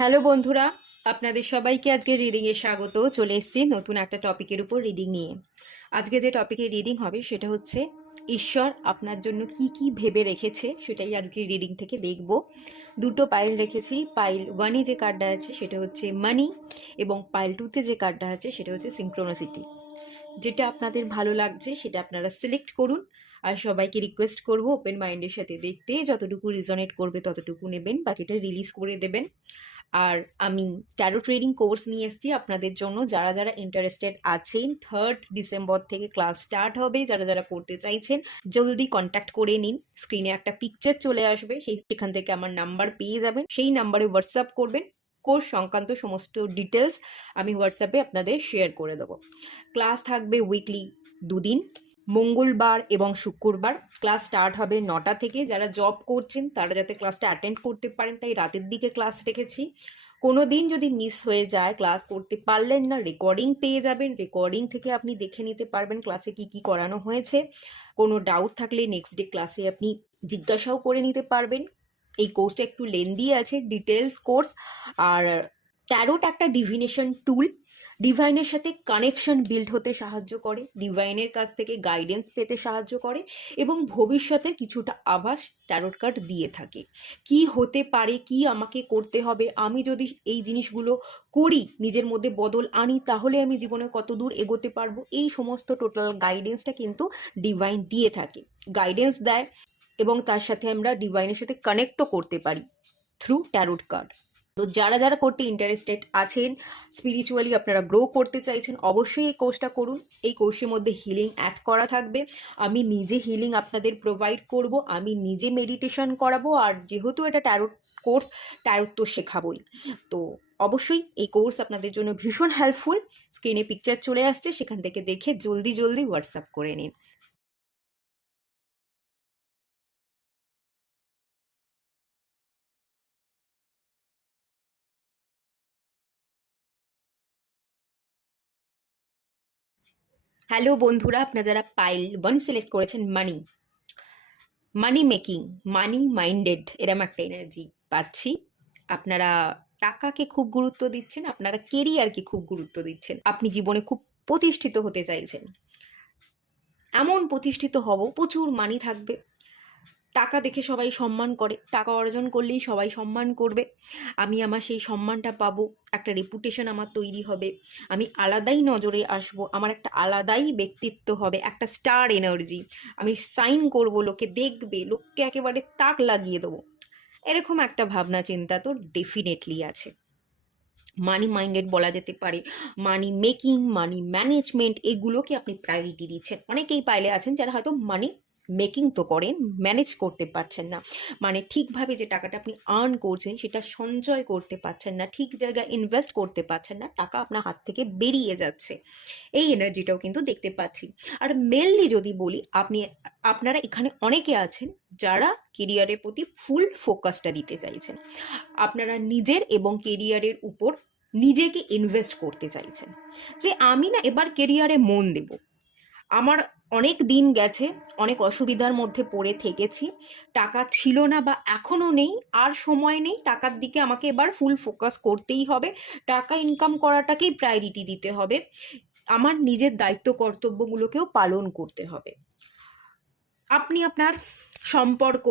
Hello বন্ধুরা, আপনাদের সবাইকে আজকে রিডিংয়ে স্বাগত। চলে এসেছি নতুন একটা টপিকের উপর রিডিং নিয়ে। আজকে যে টপিকে রিডিং হবে সেটা হচ্ছে ঈশ্বর আপনার জন্য কি কি ভেবে রেখেছে, সেটাই আজকে রিডিং থেকে দেখব। দুটো পাইল রেখেছি। পাইল ওয়ানে যে কার্ডটা আছে সেটা হচ্ছে মানি, এবং পাইল টুতে যে কার্ডটা আছে সেটা হচ্ছে সিনক্রোনিসিটি। যেটা আপনাদের ভালো লাগছে সেটা আপনারা সিলেক্ট করুন। আর সবাইকে রিকোয়েস্ট করব ওপেন মাইন্ডের সাথে দেখতে, যতটুকু রিজনেট করবে ততটুকু নেবেন, বাকিটা রিলিজ করে দেবেন। আর আমি ট্যারো ট্রেডিং কোর্স নিয়ে এসেছি আপনাদের জন্য। যারা যারা ইন্টারেস্টেড আছেন, 3 ডিসেম্বর থেকে ক্লাস স্টার্ট হবে। যারা যারা করতে চাইছেন জলদি কন্ট্যাক্ট করে নিন। স্ক্রিনে একটা পিকচার চলে আসবে, সেখান থেকে আমার নাম্বার পেয়ে যাবেন। সেই নাম্বারে হোয়াটসঅ্যাপ করবেন। কোর্স সংক্রান্ত সমস্ত ডিটেলস আমি হোয়াটসঅ্যাপে আপনাদের শেয়ার করে দেবো। ক্লাস থাকবে উইকলি 2 দিন, মঙ্গলবার এবং শুক্রবার। ক্লাস স্টার্ট হবে 9টা থেকে। যারা জব করছেন তারা যাতে ক্লাসটা অ্যাটেন্ড করতে পারেন তাই রাতের দিকে ক্লাস রেখেছি। কোনো দিন যদি মিস হয়ে যায়, ক্লাস করতে পারলেন না, রেকর্ডিং পেয়ে যাবেন। রেকর্ডিং থেকে আপনি দেখে নিতে পারবেন ক্লাসে কি কি করানো হয়েছে। কোনো ডাউট থাকলে নেক্সট ডে ক্লাসে আপনি জিজ্ঞাসাও করে নিতে পারবেন। এই কোর্সটা একটু লেন্দি আছে, ডিটেলস কোর্স। আর ট্যারোট একটা ডিভিনেশন টুল, ডিভাইনের সাথে কানেকশন বিল্ড হতে সাহায্য করে, ডিভাইনের কাছ থেকে গাইডেন্স পেতে সাহায্য করে, এবং ভবিষ্যতের কিছুটা আভাস ট্যারোট কার্ড দিয়ে থাকে। কি হতে পারে, কি আমাকে করতে হবে, আমি যদি এই জিনিসগুলো করি, নিজের মধ্যে বদল আনি, তাহলে আমি জীবনে কত দূর এগোতে পারবো, এই সমস্ত টোটাল গাইডেন্সটা কিন্তু ডিভাইন দিয়ে থাকে। গাইডেন্স দেয় এবং তার সাথে আমরা ডিভাইনের সাথে কানেক্টও করতে পারি থ্রু ট্যারোট কার্ড। তো যারা যারা করতে ইন্টারেস্টেড আছেন, স্পিরিচুয়ালি আপনারা গ্রো করতে চাইছেন, অবশ্যই এই কোর্সটা করুন। এই কোর্সের মধ্যে হিলিং অ্যাড করা থাকবে। আমি নিজে হিলিং আপনাদের প্রোভাইড করব, আমি নিজে মেডিটেশন করাবো। আর যেহেতু এটা ট্যারোট কোর্স, ট্যারোট তো শেখাবই। তো অবশ্যই এই কোর্স আপনাদের জন্য ভীষণ হেল্পফুল। স্ক্রিনে পিকচার চলে আসছে, সেখান থেকে দেখে জলদি জলদি হোয়াটসঅ্যাপ করে নিন। হ্যালো বন্ধুরা, আপনারা যারা পাইল 1 সিলেক্ট করেছেন, মানি, মানি মেকিং, মানি মাইন্ডেড, এরম একটা এনার্জি পাচ্ছি। আপনারা টাকাকে খুব গুরুত্ব দিচ্ছেন, আপনারা কেরিয়ারকে খুব গুরুত্ব দিচ্ছেন, আপনি জীবনে খুব প্রতিষ্ঠিত হতে চাইছেন। এমন প্রতিষ্ঠিত হব, প্রচুর মানি থাকবে, টাকা দেখে সবাই সম্মান করে, টাকা অর্জন করলেই সবাই সম্মান করবে। আমি আমার সেই সম্মানটা পাবো, একটা রেপুটেশন আমার তৈরি হবে, আমি আলাদাই নজরে আসবো, আমার একটা আলাদাই ব্যক্তিত্ব হবে, একটা স্টার এনার্জি, আমি সাইন করব, লোকে দেখবে, লোককে একেবারে তাক লাগিয়ে দেবো। এরকম একটা ভাবনা চিন্তা তো ডেফিনেটলি আছে। মানি মাইন্ডেড বলা যেতে পারে। মানি মেকিং, মানি ম্যানেজমেন্ট, এগুলোকে আপনি প্রায়োরিটি দিচ্ছেন। অনেকেই পাইলে আছেন যারা হয়তো মানি মেকিং তো করেন, ম্যানেজ করতে পারছেন না, মানে ঠিকভাবে যে টাকাটা আপনি আর্ন করছেন সেটা সঞ্চয় করতে পারছেন না, ঠিক জায়গায় ইনভেস্ট করতে পারছেন না, টাকা আপনার হাত থেকে বেরিয়ে যাচ্ছে। এই এনার্জিটাও কিন্তু দেখতে পাচ্ছি। আর মেনলি যদি বলি, আপনারা এখানে অনেকে আছেন যারা কেরিয়ারের প্রতি ফুল ফোকাসটা দিতে চাইছেন। আপনারা নিজের এবং কেরিয়ারের উপর নিজেকে ইনভেস্ট করতে চাইছেন, যে আমি না এবার কেরিয়ারে মন দেব। আমার অনেক দিন গেছে, অনেক অসুবিধার মধ্যে পড়ে থেকেছি, টাকা ছিল না বা এখনও নেই, আর সময় নেই, টাকার দিকে আমাকে এবার ফুল ফোকাস করতেই হবে, টাকা ইনকাম করাটাকেই প্রায়োরিটি দিতে হবে, আমার নিজের দায়িত্ব কর্তব্যগুলোকেও পালন করতে হবে। আপনি আপনার সম্পর্ক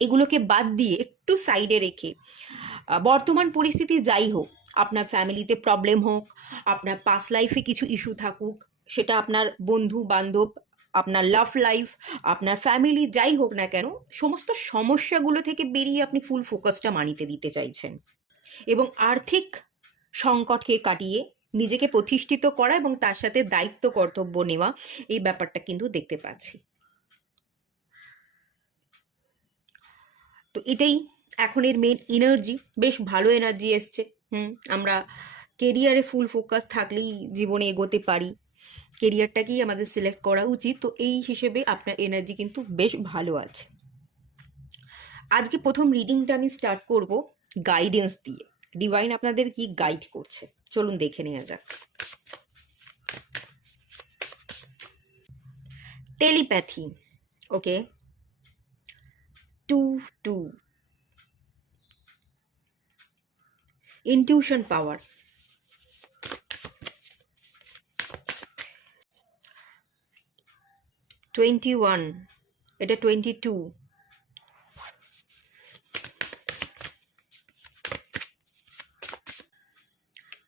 এগুলোকে বাদ দিয়ে একটু সাইডে রেখে, বর্তমান পরিস্থিতি যাই হোক, আপনার ফ্যামিলিতে প্রবলেম হোক, আপনার পাস্ট লাইফে কিছু ইস্যু থাকুক, সেটা আপনার বন্ধু বান্ধব, আপনার লাভ লাইফ, আপনার ফ্যামিলি, যাই হোক না কেন, সমস্ত সমস্যাগুলো থেকে বেরিয়ে আপনি ফুল ফোকাসটা মানিতে দিতে চাইছেন, এবং আর্থিক সংকটকে কাটিয়ে নিজেকে প্রতিষ্ঠিত করা এবং তার সাথে দায়িত্ব কর্তব্য নেওয়া, এই ব্যাপারটা কিন্তু দেখতে পাচ্ছি। তো এটাই এখনের মেন এনার্জি। বেশ ভালো এনার্জি এসছে। আমরা কেরিয়ারে ফুল ফোকাস থাকলেই জীবনে এগোতে পারি, কেরিয়ারটাকেই আমাদের সিলেক্ট করা উচিত। তো এই হিসেবে আপনার এনার্জি কিন্তু বেশ ভালো আছে। আজকে প্রথম রিডিংটা আমি স্টার্ট করব গাইডেন্স দিয়ে। ডিভাইন আপনাদের কি গাইড করছে চলুন দেখে নেওয়া যাক। টেলিপ্যাথি, ওকে। 2 2, ইনটিউশন পাওয়ার, 21, এটা 22,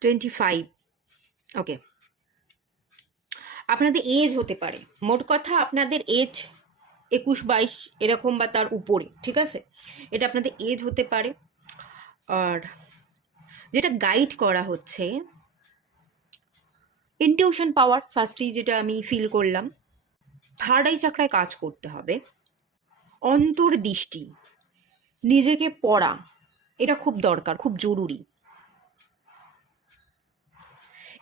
25। ওকে, আপনাদের এজ হতে পারে, মোট কথা আপনাদের এজ 21-22 এরকম বা তার উপরে, ঠিক আছে? এটা আপনাদের এজ হতে পারে। আর যেটা গাইড করা হচ্ছে ইনটিউশন পাওয়ার, ফার্স্টেই যেটা আমি ফিল করলাম, থার্ড আই চাকরায় কাজ করতে হবে, অন্তর্দৃষ্টি, নিজেকে পড়া, এটা খুব দরকার, খুব জরুরি।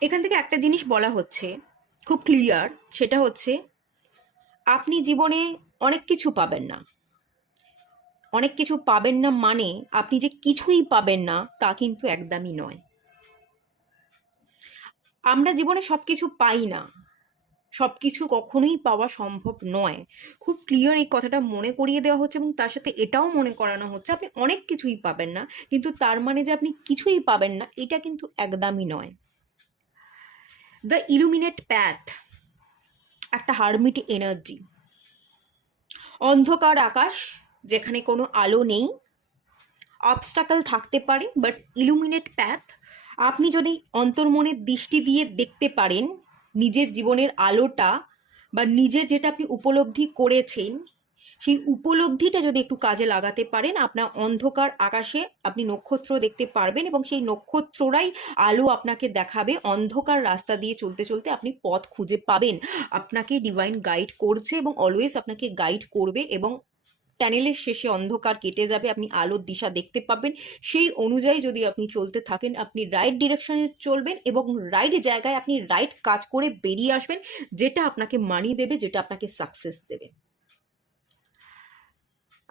এখান থেকে একটা জিনিস বলা হচ্ছে খুব ক্লিয়ার, সেটা হচ্ছে আপনি জীবনে অনেক কিছু পাবেন না। অনেক কিছু পাবেন না মানে আপনি যে কিছুই পাবেন না তা কিন্তু একদমই নয়। আমরা জীবনে সব কিছু পাই না, সব কিছু কখনোই পাওয়া সম্ভব নয়। খুব ক্লিয়ার এই কথাটা মনে করিয়ে দেওয়া হচ্ছে, এবং তার সাথে এটাও মনে করানো হচ্ছে আপনি অনেক কিছুই পাবেন না, কিন্তু তার মানে যে আপনি কিছুই পাবেন না এটা কিন্তু একদমই নয়। দ্য ইলুমিনেট প্যাথ একটা হারমিট এনার্জি, অন্ধকার আকাশ যেখানে কোনো আলো নেই, অবস্টাকল থাকতে পারে, বাট ইলুমিনেট প্যাথ, আপনি যদি অন্তর্মনের দৃষ্টি দিয়ে দেখতে পারেন নিজের জীবনের আলোটা, বা নিজে যেটা আপনি উপলব্ধি করেছেন সেই উপলব্ধিটা যদি একটু কাজে লাগাতে পারেন, আপনার অন্ধকার আকাশে আপনি নক্ষত্র দেখতে পারবেন, এবং সেই নক্ষত্ররাই আলো আপনাকে দেখাবে। অন্ধকার রাস্তা দিয়ে চলতে চলতে আপনি পথ খুঁজে পাবেন, আপনাকে ডিভাইন গাইড করছে এবং অলওয়েজ আপনাকে গাইড করবে, এবং টানেলের শেষে অন্ধকার কেটে যাবে, আপনি আলোর দিশা দেখতে পাবেন। সেই অনুযায়ী যদি আপনি চলতে থাকেন আপনি রাইট ডিরেকশনে চলবেন, এবং রাইট জায়গায় আপনি রাইট কাজ করে বেরিয়ে আসবেন, যেটা আপনাকে মানি দেবে, যেটা আপনাকে সাকসেস দেবে।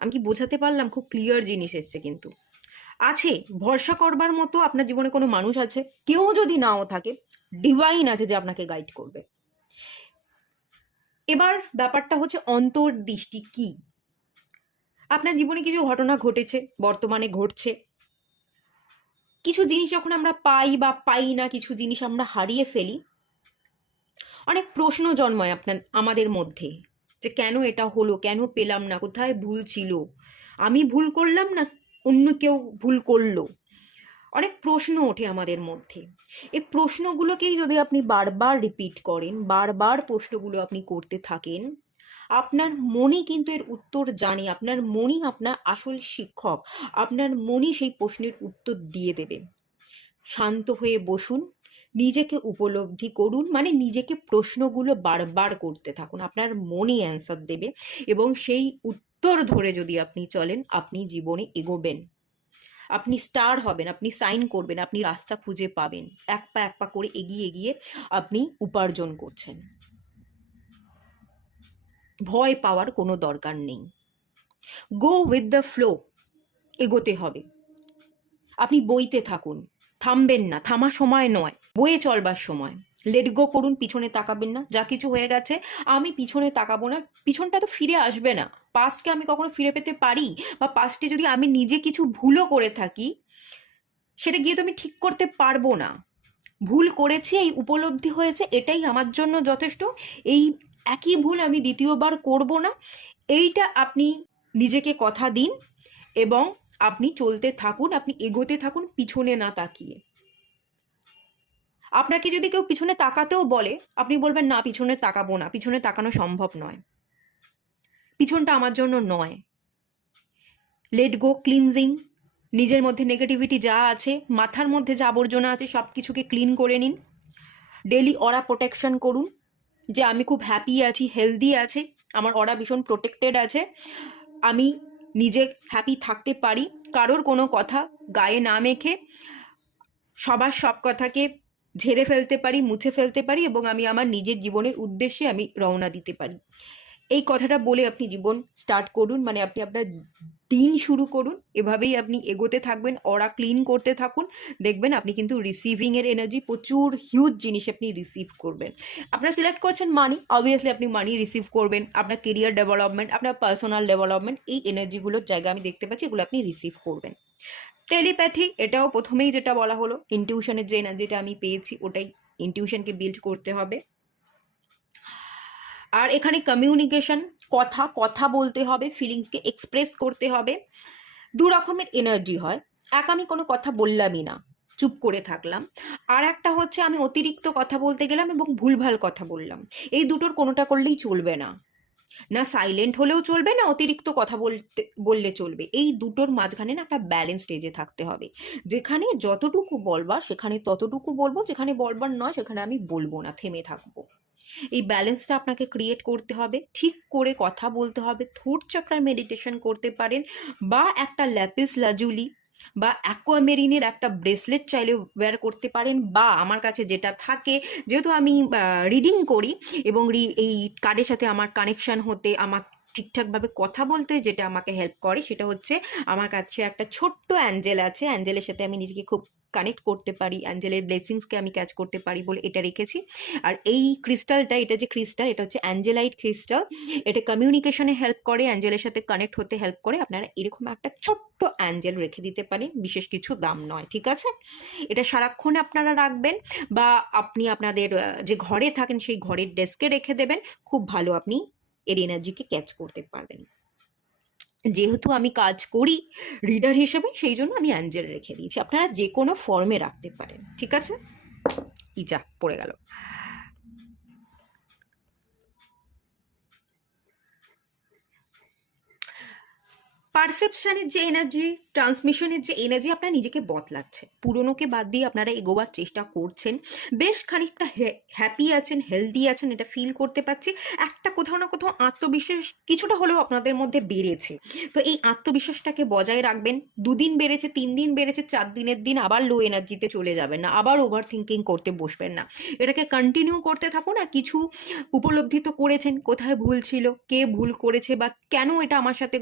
আমি কি বোঝাতে পারলাম? খুব ক্লিয়ার জিনিস এসছে কিন্তু। আছে ভরসা করবার মতো আপনার জীবনে কোনো মানুষ আছে, কেউ যদি নাও থাকে ডিভাইন আছে যে আপনাকে গাইড করবে। এবার ব্যাপারটা হচ্ছে অন্তর্দৃষ্টি কি। আপনার জীবনে কিছু ঘটনা ঘটেছে, বর্তমানে ঘটছে, কিছু জিনিস যখন আমরা পাই বা পাই না, কিছু জিনিস আমরা হারিয়ে ফেলি, অনেক প্রশ্ন জন্মায় আমাদের মধ্যে, যে কেন এটা হলো, কেন পেলাম না, কোথায় ভুল ছিল, আমি ভুল করলাম না অন্য কেউ ভুল করলো। অনেক প্রশ্ন ওঠে আমাদের মধ্যে। এই প্রশ্নগুলোকেই যদি আপনি বারবার রিপিট করেন, বারবার প্রশ্নগুলো আপনি করতে থাকেন, আপনার মনই কিন্তু এর উত্তর জানে। আপনার মনই আপনার আসল শিক্ষক, আপনার মনই সেই প্রশ্নের উত্তর দিয়ে দেবে। শান্ত হয়ে বসুন, নিজেকে উপলব্ধি করুন, মানে নিজেকে প্রশ্নগুলো বারবার করতে থাকুন, আপনার মনই অ্যান্সার দেবে, এবং সেই উত্তর ধরে যদি আপনি চলেন আপনি জীবনে এগোবেন, আপনি স্টার হবেন, আপনি সাইন করবেন, আপনি রাস্তা খুঁজে পাবেন, এক পা এক পা করে এগিয়ে এগিয়ে আপনি উপার্জন করছেন। ভয় পাওয়ার কোনো দরকার নেই, গো উইথ দ্য ফ্লো, এগোতে হবে। আপনি বইতে থাকুন, থামবেন না, থামার সময় নয়, বয়ে চলবার সময়। লেট গো করুন, পিছনে তাকাবেন না, যা কিছু হয়ে গেছে আমি পিছনে তাকাবো না, পিছনটা তো ফিরে আসবে না। পাস্টকে আমি কখনো ফিরে পেতে পারি, বা পাস্টে যদি আমি নিজে কিছু ভুলও করে থাকি সেটা গিয়ে তো আমি ঠিক করতে পারবো না। ভুল করেছি, এই উপলব্ধি হয়েছে, এটাই আমার জন্য যথেষ্ট। এই একই ভুল আমি দ্বিতীয়বার করব না, এইটা আপনি নিজেকে কথা দিন, এবং আপনি চলতে থাকুন, আপনি এগোতে থাকুন পিছনে না তাকিয়ে। আপনাকে যদি কেউ পিছনে তাকাতেও বলে আপনি বলবেন না, পিছনে তাকাবো না, পিছনে তাকানো সম্ভব নয়, পিছনটা আমার জন্য নয়। লেট গো, ক্লিনজিং, নিজের মধ্যে নেগেটিভিটি যা আছে, মাথার মধ্যে যা আবর্জনা আছে সব কিছুকে ক্লিন করে নিন। ডেলি অরা প্রোটেকশন করুন, যে আমি খুব হ্যাপি আছি, হেলদি আছে, আমার অরা ভীষণ প্রোটেক্টেড আছে, আমি নিজে হ্যাপি থাকতে পারি, কারোর কোনো কথা গায়ে না মেখে সবার সব কথাকে ঝেড়ে ফেলতে পারি, মুছে ফেলতে পারি, এবং আমি আমার নিজের জীবনের উদ্দেশ্যে আমি রওনা দিতে পারি। এই কথাটা বলে আপনি জীবন স্টার্ট করুন, মানে আপনি আপনার দিন শুরু করুন, এভাবেই আপনি এগোতে থাকবেন, অরা ক্লিন করতে থাকুন, দেখবেন আপনি কিন্তু রিসিভিংয়ের এনার্জি, প্রচুর হিউজ জিনিস আপনি রিসিভ করবেন। আপনারা সিলেক্ট করছেন মানি, অবভিয়াসলি আপনি মানি রিসিভ করবেন, আপনার কেরিয়ার ডেভেলপমেন্ট, আপনার পার্সোনাল ডেভেলপমেন্ট, এই এনার্জিগুলোর জায়গা আমি দেখতে পাচ্ছি, এগুলো আপনি রিসিভ করবেন। টেলিপ্যাথি, এটাও প্রথমেই যেটা বলা হলো, ইনটিউশনের যে এনার্জিটা আমি পেয়েছি ওটাই, ইনটিউশনকে বিল্ড করতে হবে। আর এখানে কমিউনিকেশন, কথা কথা বলতে হবে, ফিলিংসকে এক্সপ্রেস করতে হবে। দু রকমের এনার্জি হয়, এক আমি কোনো কথা বললামই না, চুপ করে থাকলাম, আর একটা হচ্ছে আমি অতিরিক্ত কথা বলতে গেলাম এবং ভুলভাল কথা বললাম। এই দুটোর কোনোটা করলেই চলবে না, না সাইলেন্ট হলেও চলবে, না অতিরিক্ত কথা বললে চলবে। এই দুটোর মাঝখানে না একটা ব্যালেন্স স্টেজে থাকতে হবে, যেখানে যতটুকু বলবার সেখানে ততটুকু বলবো, যেখানে বলবার নয় সেখানে আমি বলবো না, থেমে থাকবো। এই ব্যালেন্সটা আপনাকে ক্রিয়েট করতে হবে, ঠিক করে কথা বলতে হবে। থ্রোট চাকরার মেডিটেশন করতে পারেন, বা একটা ল্যাপিস লাজুলি বা অ্যাকোয়ামেরিনের একটা ব্রেসলেট চাইলে ওয়্যার করতে পারেন, বা আমার কাছে যেটা থাকে, যেহেতু আমি রিডিং করি এবং এই কার্ডের সাথে আমার কানেকশন হতে, আমার ঠিকঠাকভাবে কথা বলতে যেটা আমাকে হেল্প করে সেটা হচ্ছে আমার কাছে একটা ছোট্ট অ্যাঞ্জেল আছে, অ্যাঞ্জেলের সাথে আমি নিজেকে খুব কানেক্ট করতে পারি, অ্যাঞ্জেলের ব্লেসিংসকে আমি ক্যাচ করতে পারি বলে এটা রেখেছি। আর এই ক্রিস্টালটা, এটা যে ক্রিস্টাল, এটা হচ্ছে অ্যাঞ্জেলাইট ক্রিস্টাল। এটা কমিউনিকেশনে হেল্প করে, অ্যাঞ্জেলের সাথে কানেক্ট হতে হেল্প করে। আপনারা এরকম একটা ছোট্ট অ্যাঞ্জেল রেখে দিতে পারেন, বিশেষ কিছু দাম নয়, ঠিক আছে? এটা সারাক্ষণ আপনারা রাখবেন, বা আপনি আপনাদের যে ঘরে থাকেন সেই ঘরের ডেস্কে রেখে দেবেন। খুব ভালো আপনি এর এনার্জিকে ক্যাচ করতে পারবেন। যেহেতু আমি কাজ করি রিডার হিসেবে, সেই জন্য আমি অ্যাঞ্জেল রেখে দিয়েছি, আপনারা যে কোনো ফর্মে রাখতে পারেন, ঠিক আছে? কি যা পড়ে গেল। পারসেপশনের যে এনার্জি, ট্রান্সমিশনের যে এনার্জি, আপনার নিজেকে বদলাচ্ছে, পুরনোকে বাদ দিয়ে আপনারা এগোবার চেষ্টা করছেন, বেশ খানিকটা হ্যাপি আছেন, হেলদি আছেন, এটা ফিল করতে পারছি। একটা কোথাও না কোথাও আত্মবিশ্বাস কিছুটা হলেও আপনাদের মধ্যে বেড়েছে। তো এই আত্মবিশ্বাসটাকে বজায় রাখবেন। 2 দিন বেড়েছে, 3 দিন বেড়েছে, 4 দিনের দিন আবার লো এনার্জিতে চলে যাবেন না, আবার ওভার থিঙ্কিং করতে বসবেন না। এটাকে কন্টিনিউ করতে থাকুন। আর কিছু উপলব্ধি তো করেছেন, কোথায় ভুল ছিল, কে ভুল করেছে, বা কেন এটা আমার সাথে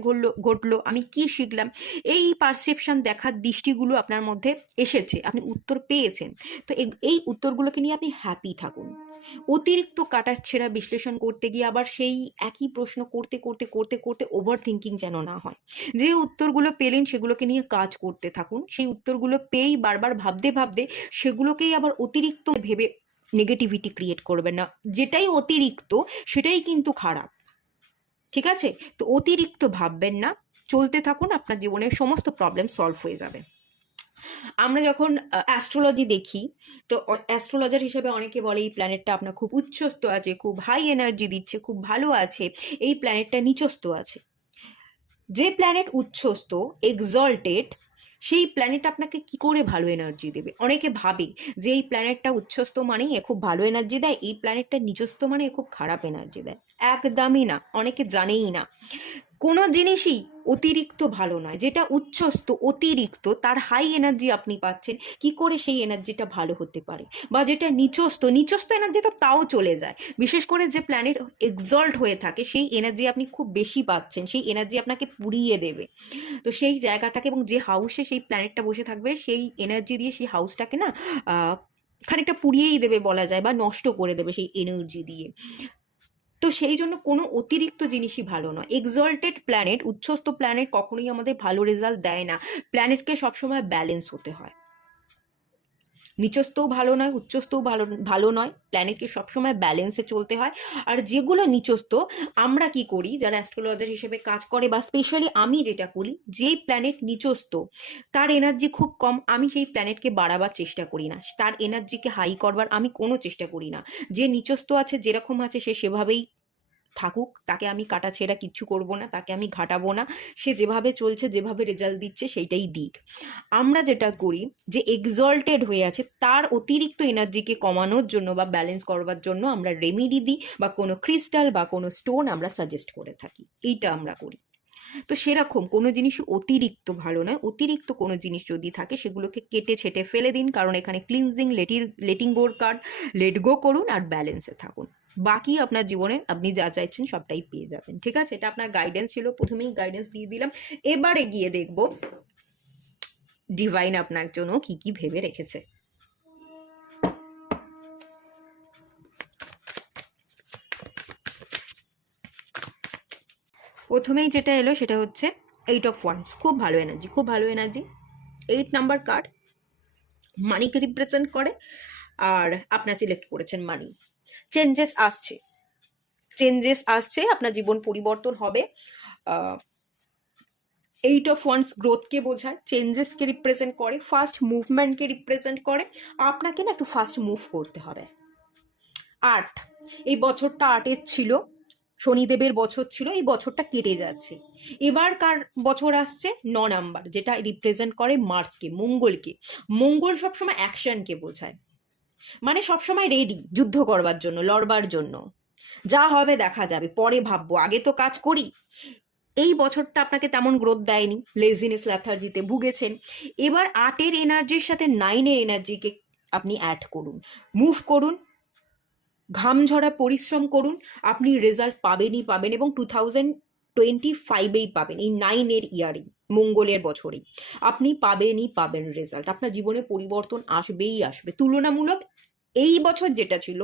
ঘটলো, আমি কি শিখলাম, এই পারসেপশন দেখার দৃষ্টিগুলো আপনার মধ্যে এসেছে, আপনি উত্তর পেয়েছেন। তো এই উত্তরগুলোকে নিয়ে আপনি হ্যাপি থাকুন। অতিরিক্ত কাটাছেঁড়া বিশ্লেষণ করতে গিয়ে আবার সেই একই প্রশ্ন করতে করতে করতে করতে ওভার থিঙ্কিং যেন না হয়। যে উত্তরগুলো পেলেন সেগুলোকে নিয়ে কাজ করতে থাকুন। সেই উত্তরগুলো পেয়েই বারবার ভাবতে ভাবতে সেগুলোকেই আবার অতিরিক্ত ভেবে নেগেটিভিটি ক্রিয়েট করবেন না। যেটাই অতিরিক্ত সেটাই কিন্তু খারাপ, ঠিক আছে? তো অতিরিক্ত ভাববেন না, চলতে থাকুন, আপনার জীবনের সমস্ত প্রবলেম সলভ হয়ে যাবে। আমরা যখন অ্যাস্ট্রোলজি দেখি, তো অ্যাস্ট্রোলজার হিসেবে অনেকে বলে এই প্ল্যানেটটা আপনার খুব উচ্চস্থ আছে, খুব হাই এনার্জি দিচ্ছে, খুব ভালো আছে, এই প্ল্যানেটটা নিচস্থ আছে। যে প্ল্যানেট উচ্চস্থ, এক্সল্টেড, সেই প্ল্যানেট আপনাকে কি করে ভালো এনার্জি দেবে? অনেকে ভাবে যে এই প্ল্যানেটটা উচ্চস্থ মানেই এ খুব ভালো এনার্জি দেয়, এই প্ল্যানেটটা নিচস্থ মানে এ খুব খারাপ এনার্জি দেয়। একদমই না, অনেকে জানেই না। কোনো জিনিসই অতিরিক্ত ভালো নয়। যেটা উচ্চস্থ, অতিরিক্ত, তার হাই এনার্জি আপনি পাচ্ছেন, কি করে সেই এনার্জিটা ভালো হতে পারে? বা যেটা নিচস্থ, নিচস্থ এনার্জি তো তাও চলে যায়। বিশেষ করে যে প্ল্যানেট এক্সল্ট হয়ে থাকে সেই এনার্জি আপনি খুব বেশি পাচ্ছেন, সেই এনার্জি আপনাকে পুড়িয়ে দেবে। তো সেই জায়গাটাকে, এবং যে হাউসে সেই প্ল্যানেটটা বসে থাকবে সেই এনার্জি দিয়ে সেই হাউসটাকে না খানিকটা পুড়িয়েই দেবে বলা যায়, বা নষ্ট করে দেবে সেই এনার্জি দিয়ে। তো সেই জন্য কোনো অতিরিক্ত জিনিসই ভালো নয়। এক্সল্টেড প্ল্যানেট, উচ্চস্থ প্ল্যানেট কখনোই আমাদের ভালো রেজাল্ট দেয় না। প্ল্যানেটকে সবসময় ব্যালেন্স হতে হয়। নিচস্থও ভালো নয়, উচ্চস্থও ভালো নয়, প্ল্যানেটকে সবসময় ব্যালেন্সে চলতে হয়। আর যেগুলো নিচস্থ, আমরা কি করি যারা অ্যাস্ট্রোলজার হিসেবে কাজ করে, বা স্পেশালি আমি যেটা করি, যেই প্ল্যানেট নিচস্থ, তার এনার্জি খুব কম, আমি সেই প্ল্যানেটকে বাড়াবার চেষ্টা করি না, তার এনার্জিকে হাই করবার আমি কোনো চেষ্টা করি না। যে নিচস্থ আছে, যেরকম আছে সে সেভাবেই থাকুক, তাকে আমি কাটাছেঁড়া কিচ্ছু করব না, তাকে আমি ঘাটাবো না। সে যেভাবে চলছে, যেভাবে রেজাল্ট দিচ্ছে সেইটাই দিক। আমরা যেটা করি, যে এক্সল্টেড হয়ে আছে তার অতিরিক্ত এনার্জিকে কমানোর জন্য বা ব্যালেন্স করবার জন্য আমরা রেমেডি দিই, বা কোনো ক্রিস্টাল বা কোনো স্টোন আমরা সাজেস্ট করে থাকি, এইটা আমরা করি। তো সেরকম কোনো জিনিস অতিরিক্ত ভালো নয়। অতিরিক্ত কোনো জিনিস যদি থাকে সেগুলোকে কেটে ছেটে ফেলে দিন, কারণ এখানে ক্লিনজিং, লেটিং গোর কার্ড, লেট গো করুন আর ব্যালেন্সে থাকুন। বাকি আপনার জীবনে আপনি যা চাইছেন সবটাই পেয়ে যাবেন, ঠিক আছে? এটা আপনার গাইডেন্স ছিল, প্রথমেই গাইডেন্স দিয়ে দিলাম। এবারে গিয়ে দেখব ডিভাইন আপনার জন্য কি কি ভেবে রেখেছে। প্রথমেই যেটা এলো সেটা হচ্ছে 8 of Wands, খুব ভালো এনার্জি, খুব ভালো এনার্জি। 8 নাম্বার কার্ড মানিকে রিপ্রেজেন্ট করে, আর আপনার সিলেক্ট করেছেন মানি। চেঞ্জেস আসছে, চেঞ্জেস আসছে, আপনার জীবন পরিবর্তন হবে। 8 অফ ওয়ান্স গ্রোথকে বোঝায়, চেঞ্জেসকে রিপ্রেজেন্ট করে, ফার্স্ট মুভমেন্টকে রিপ্রেজেন্ট করে। আপনাকে না একটু ফার্স্ট মুভ করতে হবে। 8, এই বছরটা 8-এর ছিল, শনিদেবের বছর ছিল, এই বছরটা কেটে যাচ্ছে। এবার কার বছর আসছে? 9 নাম্বার, যেটা রিপ্রেজেন্ট করে মার্সকে, মঙ্গলকে। মঙ্গল সবসময় অ্যাকশনকে বোঝায়, মানে সবসময় রেডি যুদ্ধ করবার জন্য, লড়বার জন্য। যা হবে দেখা যাবে, পরে ভাববো, আগে তো কাজ করি। এই বছরটা আপনাকে তেমন গ্রোথ দেয়নি, লেজিনেস ল্যাথার্জিতে ভুগেছেন। এবার 8-এর এনার্জির সাথে 9-এর এনার্জিকে আপনি অ্যাড করুন, মুভ করুন, ঘাম ঝরা পরিশ্রম করুন, আপনি রেজাল্ট পাবেনই পাবেন, এবং 2025-এই পাবেন, এই 9-এর ইয়ারেই, মঙ্গলের বছরেই আপনি পাবেনই পাবেন রেজাল্ট। আপনার জীবনে পরিবর্তন আসবেই আসবে। তুলনামূলক এই বছর যেটা ছিল,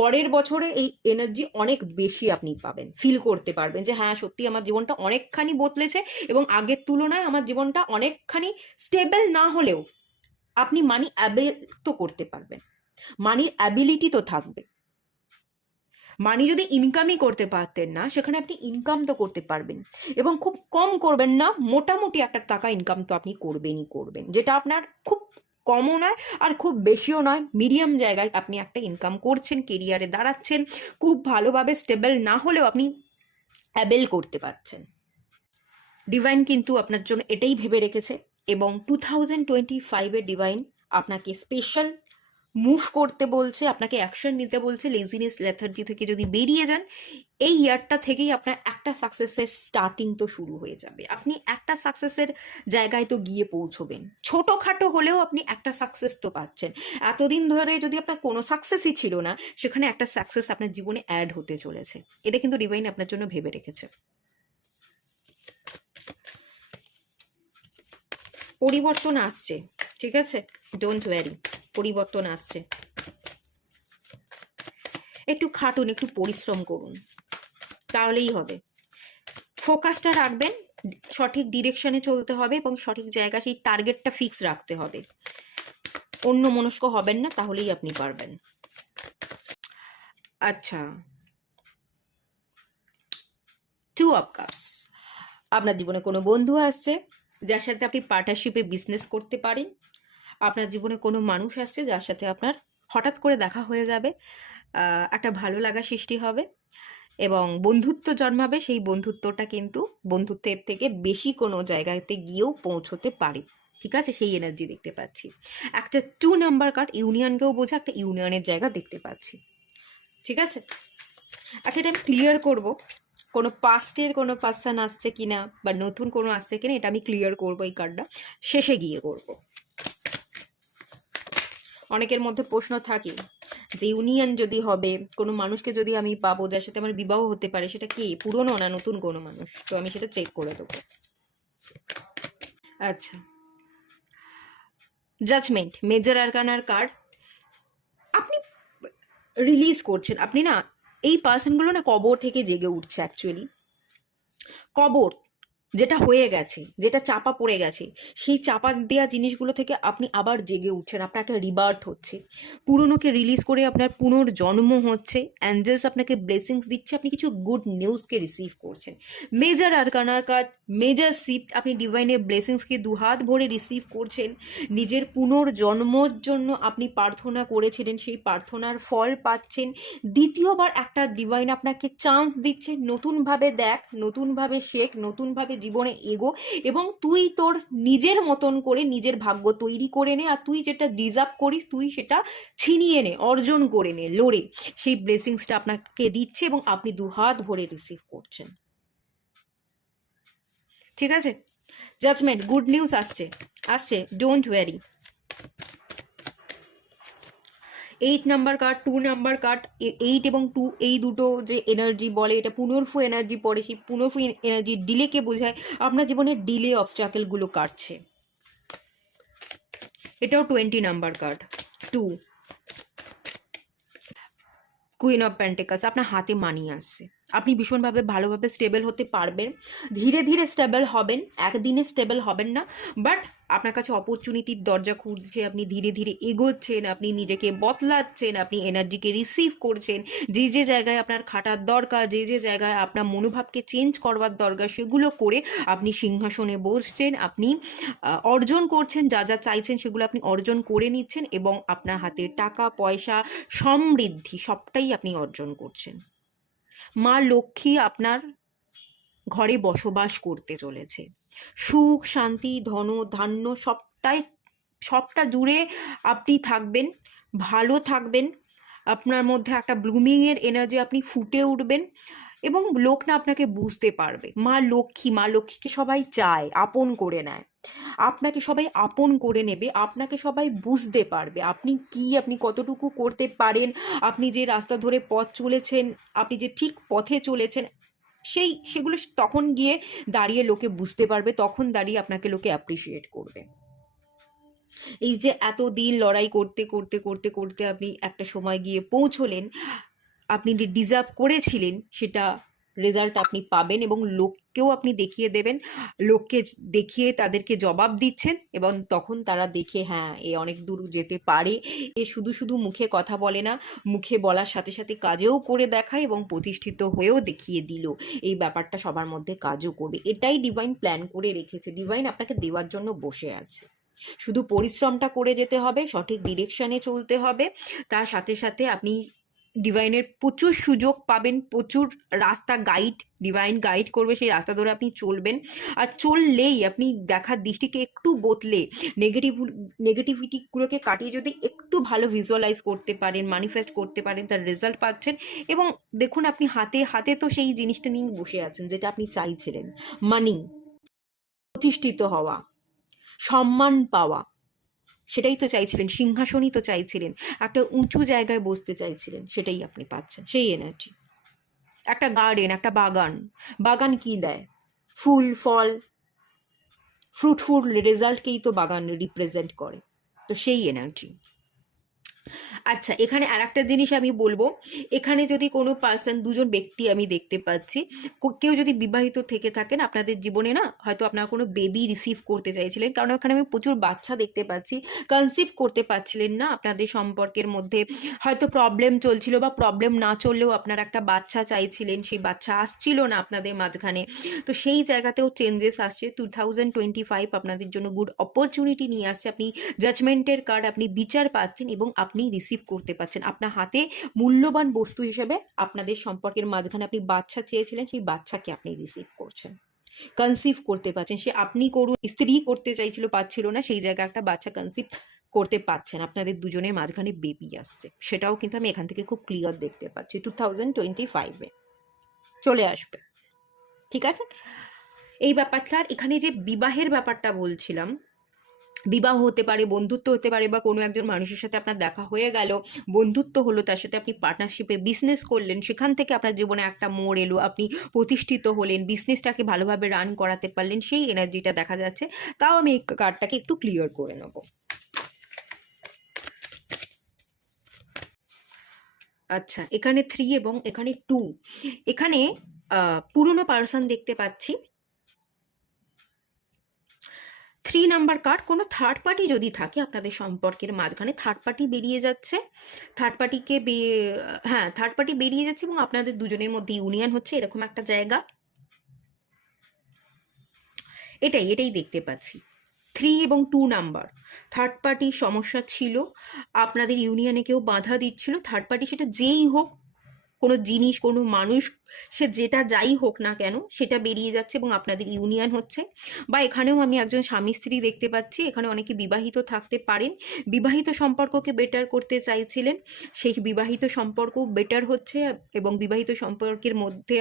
পরের বছরে এই এনার্জি অনেক বেশি আপনি পাবেন, ফিল করতে পারবেন যে হ্যাঁ সত্যি আমার জীবনটা অনেকখানি বদলেছে, এবং আগের তুলনায় আমার জীবনটা অনেকখানি স্টেবল না হলেও আপনি মানি অ্যাবেল তো করতে পারবেন, মানির অ্যাবিলিটি তো থাকবে। মানি যদি ইনকামই করতে পারতেন না, সেখানে আপনি ইনকাম তো করতে পারবেন, এবং খুব কম করবেন না, মোটামুটি একটা টাকা ইনকাম তো আপনি করবেনই করবেন, যেটা আপনার খুব কমও নয় আর খুব বেশিও নয়, মিডিয়াম জায়গায় আপনি একটা ইনকাম করছেন, কেরিয়ারে দাঁড়াচ্ছেন, খুব ভালোভাবে স্টেবল না হলেও আপনি অ্যাবেল করতে পারছেন। ডিভাইন কিন্তু আপনার জন্য এটাই ভেবে রেখেছে, এবং 2025-এর ডিভাইন আপনাকে স্পেশাল মুভ করতে বলছে, আপনাকে অ্যাকশন নিতে বলছে। লেজিনেস লেথার্জি থেকে যদি বেরিয়ে যান, এই ইয়ারটা থেকেই আপনার একটা সাকসেসের স্টার্টিং তো শুরু হয়ে যাবে, আপনি একটা সাকসেসের জায়গায় তো গিয়ে পৌঁছবেন। ছোটোখাটো হলেও আপনি একটা সাকসেস তো পাচ্ছেন। এতদিন ধরে যদি আপনার কোনো সাকসেসই ছিল না, সেখানে একটা সাকসেস আপনার জীবনে অ্যাড হতে চলেছে। এটা কিন্তু ডিভাইন আপনার জন্য ভেবে রেখেছে। পরিবর্তন আসছে, ঠিক আছে, ডোন্ট ওয়ারি, পরিবর্তন আসছে। একটু খাটুন, একটু পরিশ্রম করুন, তাহলেই হবে। ফোকাসটা রাখবেন, সঠিক ডিরেকশনে চলতে হবে, এবং সঠিক জায়গা, সেই টার্গেটটা ফিক্স রাখতে হবে। অন্য মনস্ক হবেন না, তাহলেই আপনি পারবেন। আচ্ছা, 2 অফ কাপস, আপনার জীবনে কোনো বন্ধু আসছে যার সাথে আপনি পার্টনারশিপে বিজনেস করতে পারেন। আপনার জীবনে কোনো মানুষ আসছে যার সাথে আপনার হঠাৎ করে দেখা হয়ে যাবে, একটা ভালো লাগা সৃষ্টি হবে, এবং বন্ধুত্ব জন্মাবে। সেই বন্ধুত্বটা কিন্তু বন্ধুত্বের থেকে বেশি কোনো জায়গাতে গিয়েও পৌঁছতে পারে, ঠিক আছে, সেই এনার্জি দেখতে পাচ্ছি। একটা 2 নাম্বার কার্ড ইউনিয়নকেও বোঝা, একটা ইউনিয়নের জায়গা দেখতে পাচ্ছি, ঠিক আছে। আচ্ছা, এটা আমি ক্লিয়ার করব, কোনো পাস্টের কোনো পার্সন আসছে কিনা বা নতুন কোনো আসছে কিনা, এটা আমি ক্লিয়ার করবো, এই কার্ডটা শেষে গিয়ে করব। অনেকের মধ্যে প্রশ্ন থাকে যে ইউনিয়ন যদি হবে, কোনো মানুষকে যদি আমি পাবো যার সাথে আমার বিবাহ হতে পারে, সেটা কি পুরনো না নতুন কোনো মানুষ, তো আমি সেটা চেক করে দেবো। আচ্ছা, জাজমেন্ট, মেজর আরকানার কার্ড। আপনি রিলিজ করছেন, আপনি না, এই পার্সনগুলো না কবর থেকে জেগে উঠছে অ্যাকচুয়ালি। কবর যেটা হয়ে গেছে, যেটা চাপা পড়ে গেছে, সেই চাপা দেওয়া জিনিসগুলো থেকে আপনি আবার জেগে উঠছেন, আপনার একটা রিবার্থ হচ্ছে, পুরনোকে রিলিজ করে আপনার পুনর্জন্ম হচ্ছে। অ্যাঞ্জেলস আপনাকে ব্লেসিংস দিচ্ছে, আপনি কিছু গুড নিউজকে রিসিভ করছেন। মেজর আরকানার কার্ড, মেজর শিফট, আপনি ডিভাইনের ব্লেসিংসকে দুহাত ভরে রিসিভ করছেন। নিজের পুনর্জন্মর জন্য আপনি প্রার্থনা করেছিলেন, সেই প্রার্থনার ফল পাচ্ছেন। দ্বিতীয়বার একটা ডিভাইন আপনাকে চান্স দিচ্ছে, নতুনভাবে দেখ, নতুনভাবে শেখ, নতুনভাবে জীবনে এগো, এবং তুই তোর নিজের মতন করে নিজের ভাগ্য তৈরি করে নে, আর তুই যেটা ডিজার্ভ করিস তুই সেটা ছিনিয়ে নে, অর্জন করে নে, লড়ে। সেই ব্লেসিংসটা আপনাকে দিচ্ছে, এবং আপনি দুহাত ভরে রিসিভ করছেন, ঠিক আছে। জাজমেন্ট, গুড নিউজ আসছে, আসছে, don't worry. 8 number card, 2 number card, 8 এবং 2 এই দুটো যে এনার্জি বলে, এটা পুনর্ফু এনার্জি পড়ে, সেই পুনর্ফু এনার্জি ডিলেকে বোঝায়। আপনার জীবনের ডিলে অবস্ট্রাকেলগুলো কাটছে। এটাও 20 number card, 2, queen of pentacles, আপনার হাতে মানি আসছে, আপনি ভীষণভাবে ভালোভাবে স্টেবল হতে পারবেন, ধীরে ধীরে স্টেবল হবেন, একদিনে স্টেবল হবেন না। বাট আপনার কাছে অপরচুনিটির দরজা খুলছে, আপনি ধীরে ধীরে এগোচ্ছেন, আপনি নিজেকে বদলাচ্ছেন, আপনি এনার্জিকে রিসিভ করছেন। যে যে জায়গায় আপনার খাটার দরকার, যে যে জায়গায় আপনার মনোভাবকে চেঞ্জ করবার দরকার, সেগুলো করে আপনি সিংহাসনে বসছেন, আপনি অর্জন করছেন, যা যা চাইছেন সেগুলো আপনি অর্জন করে নিচ্ছেন, এবং আপনার হাতে টাকা পয়সা, সমৃদ্ধি সবটাই আপনি অর্জন করছেন। মা লক্ষ্মী আপনার ঘরে বসবাস করতে চলেছে। সুখ শান্তি ধন ধান্য সবটা জুড়ে আপনি থাকবেন, ভালো থাকবেন। আপনার মধ্যে একটা ব্লুমিংয়ের এনার্জি, আপনি ফুটে উঠবেন, এবং লোক না আপনাকে বুঝতে পারবে। মা লক্ষ্মীকে সবাই চায়, আপন করে নেয়। আপনাকে সবাই আপন করে নেবে, আপনাকে সবাই বুঝতে পারবে আপনি কতটুকু করতে পারেন, আপনি যে রাস্তা ধরে পথ চলেছেন, আপনি যে ঠিক পথে চলেছেন, সেগুলো তখন গিয়ে দাঁড়িয়ে লোকে বুঝতে পারবে, তখন দাঁড়িয়ে আপনাকে লোকে অ্যাপ্রিসিয়েট করবে। এই যে এত দিন লড়াই করতে করতে করতে করতে আপনি একটা সময় গিয়ে পৌঁছলেন, আপনি যে ডিজার্ভ করেছিলেন সেটা রেজাল্ট আপনি পাবেন, এবং লোককেও আপনি দেখিয়ে দেবেন, লোককে দেখিয়ে তাদেরকে জবাব দিচ্ছেন, এবং তখন তারা দেখে হ্যাঁ এ অনেক দূর যেতে পারে, এ শুধু শুধু মুখে কথা বলে না, মুখে বলার সাথে সাথে কাজেও করে দেখায়, এবং প্রতিষ্ঠিত হয়েও দেখিয়ে দিল। এই ব্যাপারটা সবার মধ্যে কাজও করবে। এটাই ডিভাইন প্ল্যান করে রেখেছে, ডিভাইন আপনাকে দেওয়ার জন্য বসে আছে। শুধু পরিশ্রমটা করে যেতে হবে, সঠিক ডিরেকশনে চলতে হবে, তার সাথে সাথে আপনি ডিভাইনের প্রচুর সুযোগ পাবেন, প্রচুর রাস্তা ডিভাইন গাইড করবে, সেই রাস্তা ধরে আপনি চলবেন। আর চললেই আপনি দেখার দৃষ্টিকে একটু বদলে নেগেটিভিটিগুলোকে কাটিয়ে যদি একটু ভালো ভিজুয়ালাইজ করতে পারেন, ম্যানিফেস্ট করতে পারেন, তার রেজাল্ট পাচ্ছেন। এবং দেখুন আপনি হাতে হাতে তো সেই জিনিসটা নিয়ে বসে আছেন যেটা আপনি চাইছিলেন, মানি, প্রতিষ্ঠিত হওয়া, সম্মান পাওয়া, সেটাই তো চাইছিলেন, সিংহাসনই তো চাইছিলেন, একটা উঁচু জায়গায় বসতে চাইছিলেন, সেটাই আপনি পাচ্ছেন, সেই এনার্জি। একটা গার্ডেন, একটা বাগান কি দেয়? ফুল ফল, ফ্রুটফুল রেজাল্টকেই তো বাগান রিপ্রেজেন্ট করে, তো সেই এনার্জি। আচ্ছা, এখানে আর একটা জিনিস আমি বলবো, এখানে যদি কোনো পার্সন, দুজন ব্যক্তি আমি দেখতে পাচ্ছি, কেউ যদি বিবাহিত থেকে থাকেন, আপনাদের জীবনে না হয়তো আপনারা কোনো বেবি রিসিভ করতে চাইছিলেন, কারণ ওখানে আমি প্রচুর বাচ্চা দেখতে পাচ্ছি, কনসিভ করতে পারছিলেন না, আপনাদের সম্পর্কের মধ্যে হয়তো প্রবলেম চলছিল, বা প্রবলেম না চললেও আপনারা একটা বাচ্চা চাইছিলেন, সেই বাচ্চা আসছিল না আপনাদের মাঝখানে। তো সেই জায়গাতেও চেঞ্জেস আসছে। 2025 আপনাদের জন্য গুড অপরচুনিটি নিয়ে আসছে। আপনি জাজমেন্টের কার্ড, আপনি বিচার পাচ্ছেন, এবং আপনি রিসিভ করতে পারছেন আপনার হাতে মূল্যবান বস্তু হিসেবে। আপনাদের সম্পর্কের মাঝখানে আপনি বাচ্চা চেয়েছিলেন, সেই বাচ্চাকে আপনি রিসিভ করছেন, কনসিভ করতে পারছেন। সে আপনি করুন, স্ত্রী করতে চাইছিল, পাচ্ছিল না, সেই জায়গায় একটা বাচ্চা কনসিভ করতে পারছেন, আপনাদের দুজনের মাঝখানে বেবি আসছে, সেটাও কিন্তু আমি এখান থেকে খুব ক্লিয়ার দেখতে পাচ্ছি। 2025-এ চলে আসবে, ঠিক আছে? এই ব্যাপারটা। আর এখানে যে বিবাহের ব্যাপারটা বলছিলাম, বিবাহ হতে পারে, বন্ধুত্ব হতে পারে, বা কোনো একজন মানুষের সাথে আপনার দেখা হয়ে গেল, বন্ধুত্ব হলো, তার সাথে আপনি পার্টনারশিপে বিজনেস করলেন, সেখান থেকে আপনার জীবনে একটা মোড় এলো, আপনি প্রতিষ্ঠিত হলেন, বিজনেসটাকে ভালোভাবে রান করাতে পারলেন, সেই এনার্জিটা দেখা যাচ্ছে। তাও আমি এই কার্ডটাকে একটু ক্লিয়ার করে নেব। আচ্ছা, এখানে 3 এবং এখানে 2, এখানে পুরনো পার্সন দেখতে পাচ্ছি। 3 নাম্বার কার্ড, কোনো থার্ড পার্টি যদি থাকে আপনাদের সম্পর্কের মাঝখানে, থার্ড পার্টি বেরিয়ে যাচ্ছে, থার্ড পার্টি বেরিয়ে যাচ্ছে, এবং আপনাদের দুজনের মধ্যে ইউনিয়ন হচ্ছে, এরকম একটা জায়গা। এটাই দেখতে পাচ্ছি। 3 এবং 2 নাম্বার, থার্ড পার্টি সমস্যা ছিল, আপনাদের ইউনিয়নে কেউ বাধা দিচ্ছিল, থার্ড পার্টি সেটা যেই হোক, কোনো জিনিস, কোনো মানুষ, সে যেটা যাই হোক না কেন, সেটা বেরিয়ে যাচ্ছে, এবং আপনাদের ইউনিয়ন হচ্ছে। বা এখানেও আমি একজন স্বামী স্ত্রী দেখতে পাচ্ছি, এখানে অনেকে বিবাহিত থাকতে পারেন, বিবাহিত সম্পর্ককে বেটার করতে চাইছিলেন, সেই বিবাহিত সম্পর্ক বেটার হচ্ছে, এবং বিবাহিত সম্পর্কের মধ্যে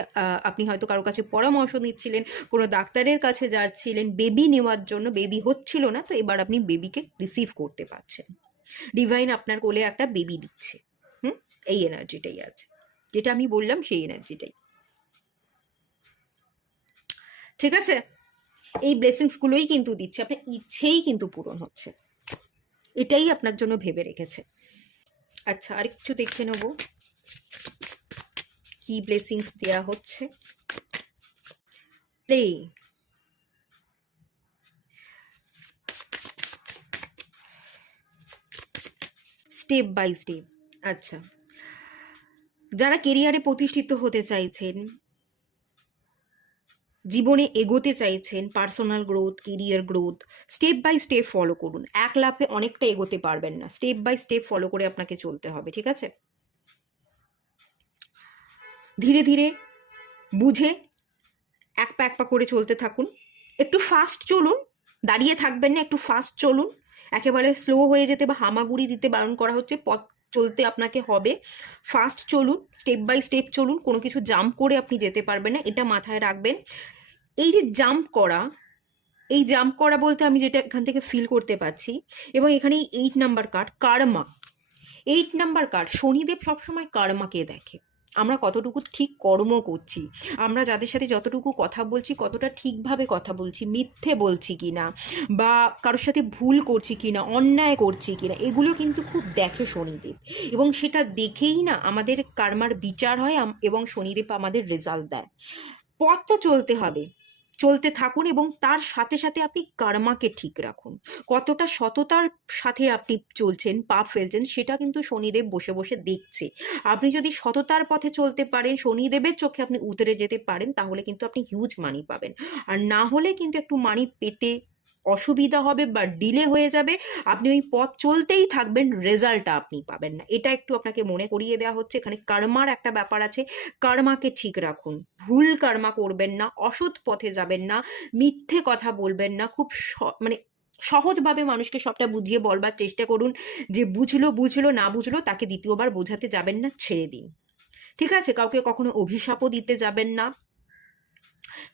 আপনি হয়তো কারো কাছে পরামর্শ নিচ্ছিলেন, কোনো ডাক্তারের কাছে যাচ্ছিলেন বেবি নেওয়ার জন্য, বেবি হচ্ছিল না, তো এবার আপনি বেবিকে রিসিভ করতে পারছেন, ডিভাইন আপনার কোলে একটা বেবি দিচ্ছে। এই এনার্জিটাই আছে, যেটা আমি বললাম সেই এনার্জিটাই, ঠিক আছে? এই ব্লেসিংসগুলোই কিন্তু দিচ্ছে, আপনার ইচ্ছেই কিন্তু পূরণ হচ্ছে, এটাই আপনার জন্য ভেবে রেখেছে। আচ্ছা, আর কিছু দেখে নেব কি ব্লেসিংস দেওয়া হচ্ছে। Play step by step. আচ্ছা, যারা কেরিয়ারে প্রতিষ্ঠিত হতে চাইছেন, জীবনে এগোতে চাইছেন, personal growth, career growth, step by step follow করুন। এক লাফে অনেকটা এগোতে পারবেন না, স্টেপ বাই স্টেপ ফলো করে আপনাকে চলতে হবে, ঠিক আছে? ধীরে ধীরে বুঝে এক পা এক পা করে চলতে থাকুন। একটু ফাস্ট চলুন, দাঁড়িয়ে থাকবেন না, একটু ফাস্ট চলুন। একেবারে স্লো হয়ে যেতে বা হামাগুড়ি দিতে বারণ করা হচ্ছে, পথ চলতে আপনাকে হবে। ফাস্ট চলুন, স্টেপ বাই স্টেপ চলুন, কোনো কিছু জাম্প করে আপনি যেতে পারবেন না, এটা মাথায় রাখবেন। এই যে জাম্প করা, এই জাম্প করা বলতে আমি যেটা এখান থেকে ফিল করতে পারছি, এবং এখানে 8 নাম্বার কার্ড কার্মা। 8 নাম্বার কার্ড, শনিদেব সবসময় কার্মাকে দেখে। আমরা কতটুকু ঠিক কর্ম করছি, আমরা যাদের সাথে যতটুকু কথা বলছি কতটা ঠিকভাবে কথা বলছি, মিথ্যে বলছি কিনা, বা কারোর সাথে ভুল করছি কিনা, অন্যায় করছি কিনা, এগুলো কিন্তু খুব দেখে শনিদেব। এবং সেটা দেখেই না আমাদের কার্মার বিচার হয়, এবং শনিদেব আমাদের রেজাল্ট দেয়। পথ তো চলতে হবে, চলতে থাকুন, এবং তার সাথে সাথে আপনি কার্মাকে ঠিক রাখুন। কতটা সততার সাথে আপনি চলছেন, পাপ ফেলছেন, সেটা কিন্তু শনিদেব বসে বসে দেখছে। আপনি যদি সততার পথে চলতে পারেন, শনিদেবের চোখে আপনি উতরে যেতে পারেন, তাহলে কিন্তু আপনি হিউজ মানি পাবেন। আর না হলে কিন্তু একটু মানি পেতে অসুবিধা হবে বা ডিলে হয়ে যাবে। আপনি ওই পথ চলতেই থাকবেন, রেজাল্টটা আপনি পাবেন না। এটা একটু আপনাকে মনে করিয়ে দেওয়া হচ্ছে। এখানে কর্মার একটা ব্যাপার আছে, কর্মাকে ঠিক রাখুন। ভুল কর্মা করবেন না, অসৎ পথে যাবেন না, মিথ্যে কথা বলবেন না। খুব মানে সহজভাবে মানুষকে সবটা বুঝিয়ে বলবার চেষ্টা করুন, যে বুঝলো বুঝলো, না বুঝলো তাকে দ্বিতীয়বার বোঝাতে যাবেন না, ছেড়ে দিন, ঠিক আছে? কাউকে কখনো অভিশাপও দিতে যাবেন না,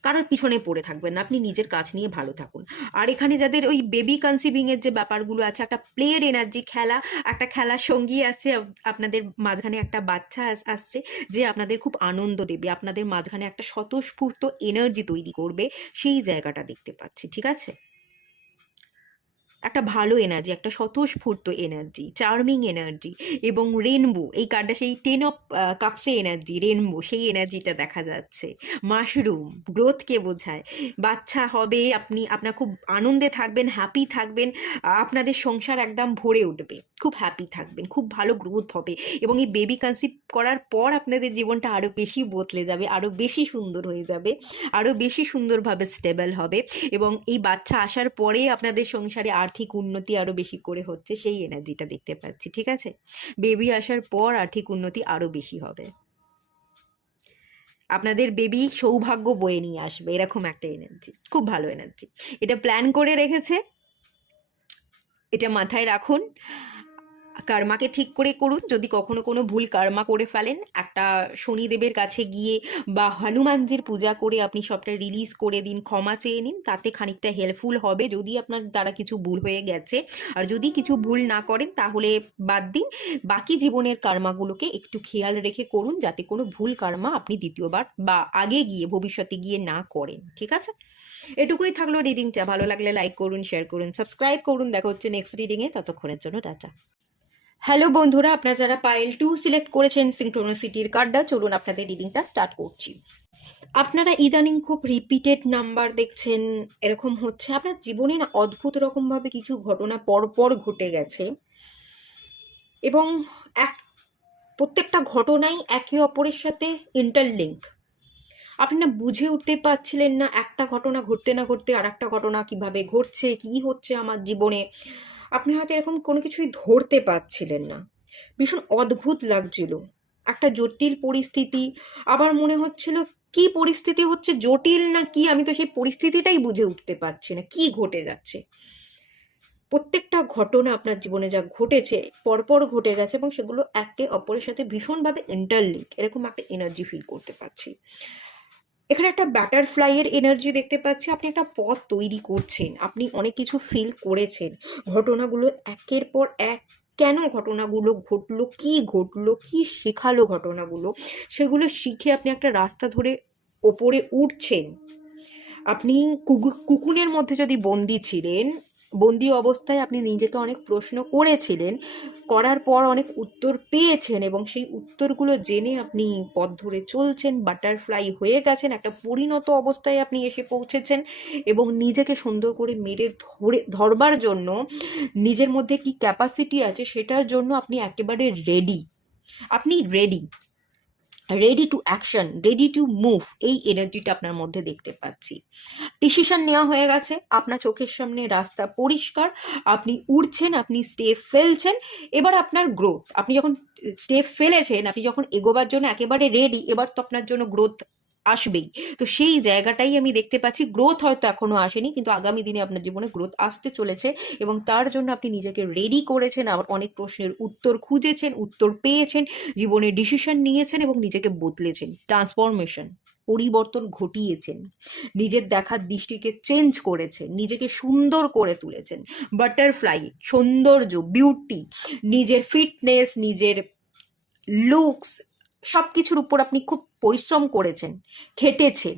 কারোর পিছনে পড়ে থাকবেন না, আপনি নিজের কাজ নিয়ে ভালো থাকুন। আর এখানে যাদের ওই বেবি কনসিভিং এর যে ব্যাপারগুলো আছে, একটা প্লের এনার্জি, খেলা, একটা খেলার সঙ্গী আছে, আপনাদের মাঝখানে একটা বাচ্চা আসছে, যে আপনাদের খুব আনন্দ দেবে, আপনাদের মাঝখানে একটা স্বতঃস্ফূর্ত এনার্জি তৈরি করবে, সেই জায়গাটা দেখতে পাচ্ছি, ঠিক আছে? একটা ভালো এনার্জি, একটা স্বতঃস্ফূর্ত এনার্জি, চার্মিং এনার্জি, এবং রেনবো, এই কার্ডটা সেই 10 অফ কাপসে এনার্জি, রেনবো, সেই এনার্জিটা দেখা যাচ্ছে। মাশরুম গ্রোথকে বোঝায়, বাচ্চা হবে, আপনি আপনার খুব আনন্দে থাকবেন, হ্যাপি থাকবেন, আপনাদের সংসার একদম ভরে উঠবে, খুব হ্যাপি থাকবেন, খুব ভালো গ্রোথ হবে, এবং এই বেবি কনসিভ করার পর আপনাদের জীবনটা আরও বেশি বদলে যাবে, আরও বেশি সুন্দর হয়ে যাবে, আরও বেশি সুন্দরভাবে স্টেবল হবে, এবং এই বাচ্চা আসার পরে আপনাদের সংসারে আর্থিক উন্নতি আরো বেশি করে হচ্ছে, সেই এনার্জিটা দেখতে পাচ্ছি, ঠিক আছে? বেবি আসার পর আর্থিক উন্নতি আরো বেশি হবে, আপনাদের বেবি সৌভাগ্য বয়ে নিয়ে আসবে, এরকম একটা এনার্জি, খুব ভালো এনার্জি। এটা প্ল্যান করে রেখেছে, এটা মাথায় রাখুন। কর্মাকে ঠিক করে করুন। যদি কখনো কোনো ভুল কর্মা করে ফেলেন, একটা শনিদেবের কাছে গিয়ে বা হনুমানজির পূজা করে আপনি সবটা রিলিজ করে দিন, ক্ষমা চেয়ে নিন, তাতে খানিকটা হেল্পফুল হবে, যদি আপনার দ্বারা কিছু ভুল হয়ে গেছে। আর যদি কিছু ভুল না করেন তাহলে বাদ দিন, বাকি জীবনের কর্মাগুলোকে একটু খেয়াল রেখে করুন, যাতে কোনো ভুল কর্মা আপনি দ্বিতীয়বার বা আগে গিয়ে ভবিষ্যতে গিয়ে না করেন, ঠিক আছে? এটুকুই থাকলো রিডিংটা। ভালো লাগলে লাইক করুন, শেয়ার করুন, সাবস্ক্রাইব করুন। দেখা হচ্ছে নেক্সট রিডিংয়ে, ততক্ষণের জন্য টাটা। হ্যালো বন্ধুরা, আপনারা যারা পাইল 2 সিলেক্ট করেছেন সিনক্রোনিসিটির কার্ডটা, চলুন আপনাদের রিডিংটা স্টার্ট করছি। আপনারা ইদানিং খুব রিপিটেড নাম্বার দেখছেন, এরকম হচ্ছে। আপনার জীবনে না অদ্ভুত রকমভাবে কিছু ঘটনা পরপর ঘটে গেছে, এবং এক প্রত্যেকটা ঘটনাই একে অপরের সাথে ইন্টারলিঙ্ক। আপনি না বুঝে উঠতে পারছিলেন না, একটা ঘটনা ঘটতে না ঘটতে আর একটা ঘটনা কিভাবে ঘটছে, কি হচ্ছে আমার জীবনে। আপনি হয়তো এরকম কোনো কিছুই ধরতে পারছিলেন না, ভীষণ অদ্ভুত লাগছিল, একটা জটিল পরিস্থিতি। আবার মনে হচ্ছিল কি পরিস্থিতি হচ্ছে, জটিল না কি, আমি তো সেই পরিস্থিতিটাই বুঝে উঠতে পারছি না, কি ঘটে যাচ্ছে। প্রত্যেকটা ঘটনা আপনার জীবনে যা ঘটেছে পরপর ঘটে গেছে, এবং সেগুলো একে অপরের সাথে ভীষণভাবে ইন্টারলিঙ্ক, এরকম একটা এনার্জি ফিল করতে পারছি। এখানে একটা বাটারফ্লাইয়ের এনার্জি দেখতে পাচ্ছি। আপনি একটা পথ তৈরি করছেন, আপনি অনেক কিছু ফিল করেছেন, ঘটনাগুলো একের পর এক, কেন ঘটনাগুলো ঘটলো, কি শেখালো ঘটনাগুলো, সেগুলো শিখে আপনি একটা রাস্তা ধরে ওপরে উঠছেন। আপনি কুকুনের মধ্যে যদি বন্দি ছিলেন, বন্দি অবস্থায় আপনি নিজেকে অনেক প্রশ্ন করেছিলেন, করার পর অনেক উত্তর পেয়েছেন এবং সেই উত্তরগুলো জেনে আপনি পথ ধরে চলছেন, বাটারফ্লাই হয়ে গেছেন, একটা পরিণত অবস্থায় আপনি এসে পৌঁছেছেন এবং নিজেকে সুন্দর করে মেরে ধরবার জন্য নিজের মধ্যে কি ক্যাপাসিটি আছে সেটার জন্য আপনি একেবারে রেডি। আপনি ready, ready to action, ready to move, এই এনার্জিটা আপনার মধ্যে দেখতে পাচ্ছি। ডিসিশন নেওয়া হয়ে গেছে, আপনার চোখের সামনে রাস্তা পরিষ্কার, আপনি উড়ছেন, আপনি স্টেপ ফেলছেন। এবার আপনার গ্রোথ, আপনি যখন স্টেপ ফেলেছেন, আপনি যখন এগোবার জন্য একেবারে রেডি, এবার তো আপনার জন্য গ্রোথ আসবেই। তো সেই জায়গাটাই আমি দেখতে পাচ্ছি। গ্রোথ হয়তো এখনো আসেনি, কিন্তু আগামী দিনে আপনার জীবনে গ্রোথ আসতে চলেছে এবং তার জন্য আপনি নিজেকে রেডি করেছেন, আবার অনেক প্রশ্নের উত্তর খুঁজেছেন, উত্তর পেয়েছেন, জীবনে ডিসিশন নিয়েছেন এবং নিজেকে বদলেছেন, ট্রান্সফরমেশন, পরিবর্তন ঘটিয়েছেন, নিজের দেখার দৃষ্টিকে চেঞ্জ করেছেন, নিজেকে সুন্দর করে তুলেছেন। বাটারফ্লাই, সৌন্দর্য, বিউটি, নিজের ফিটনেস, নিজের লুকস, সব কিছুর উপর আপনি খুব পরিশ্রম করেছেন, খেটেছেন,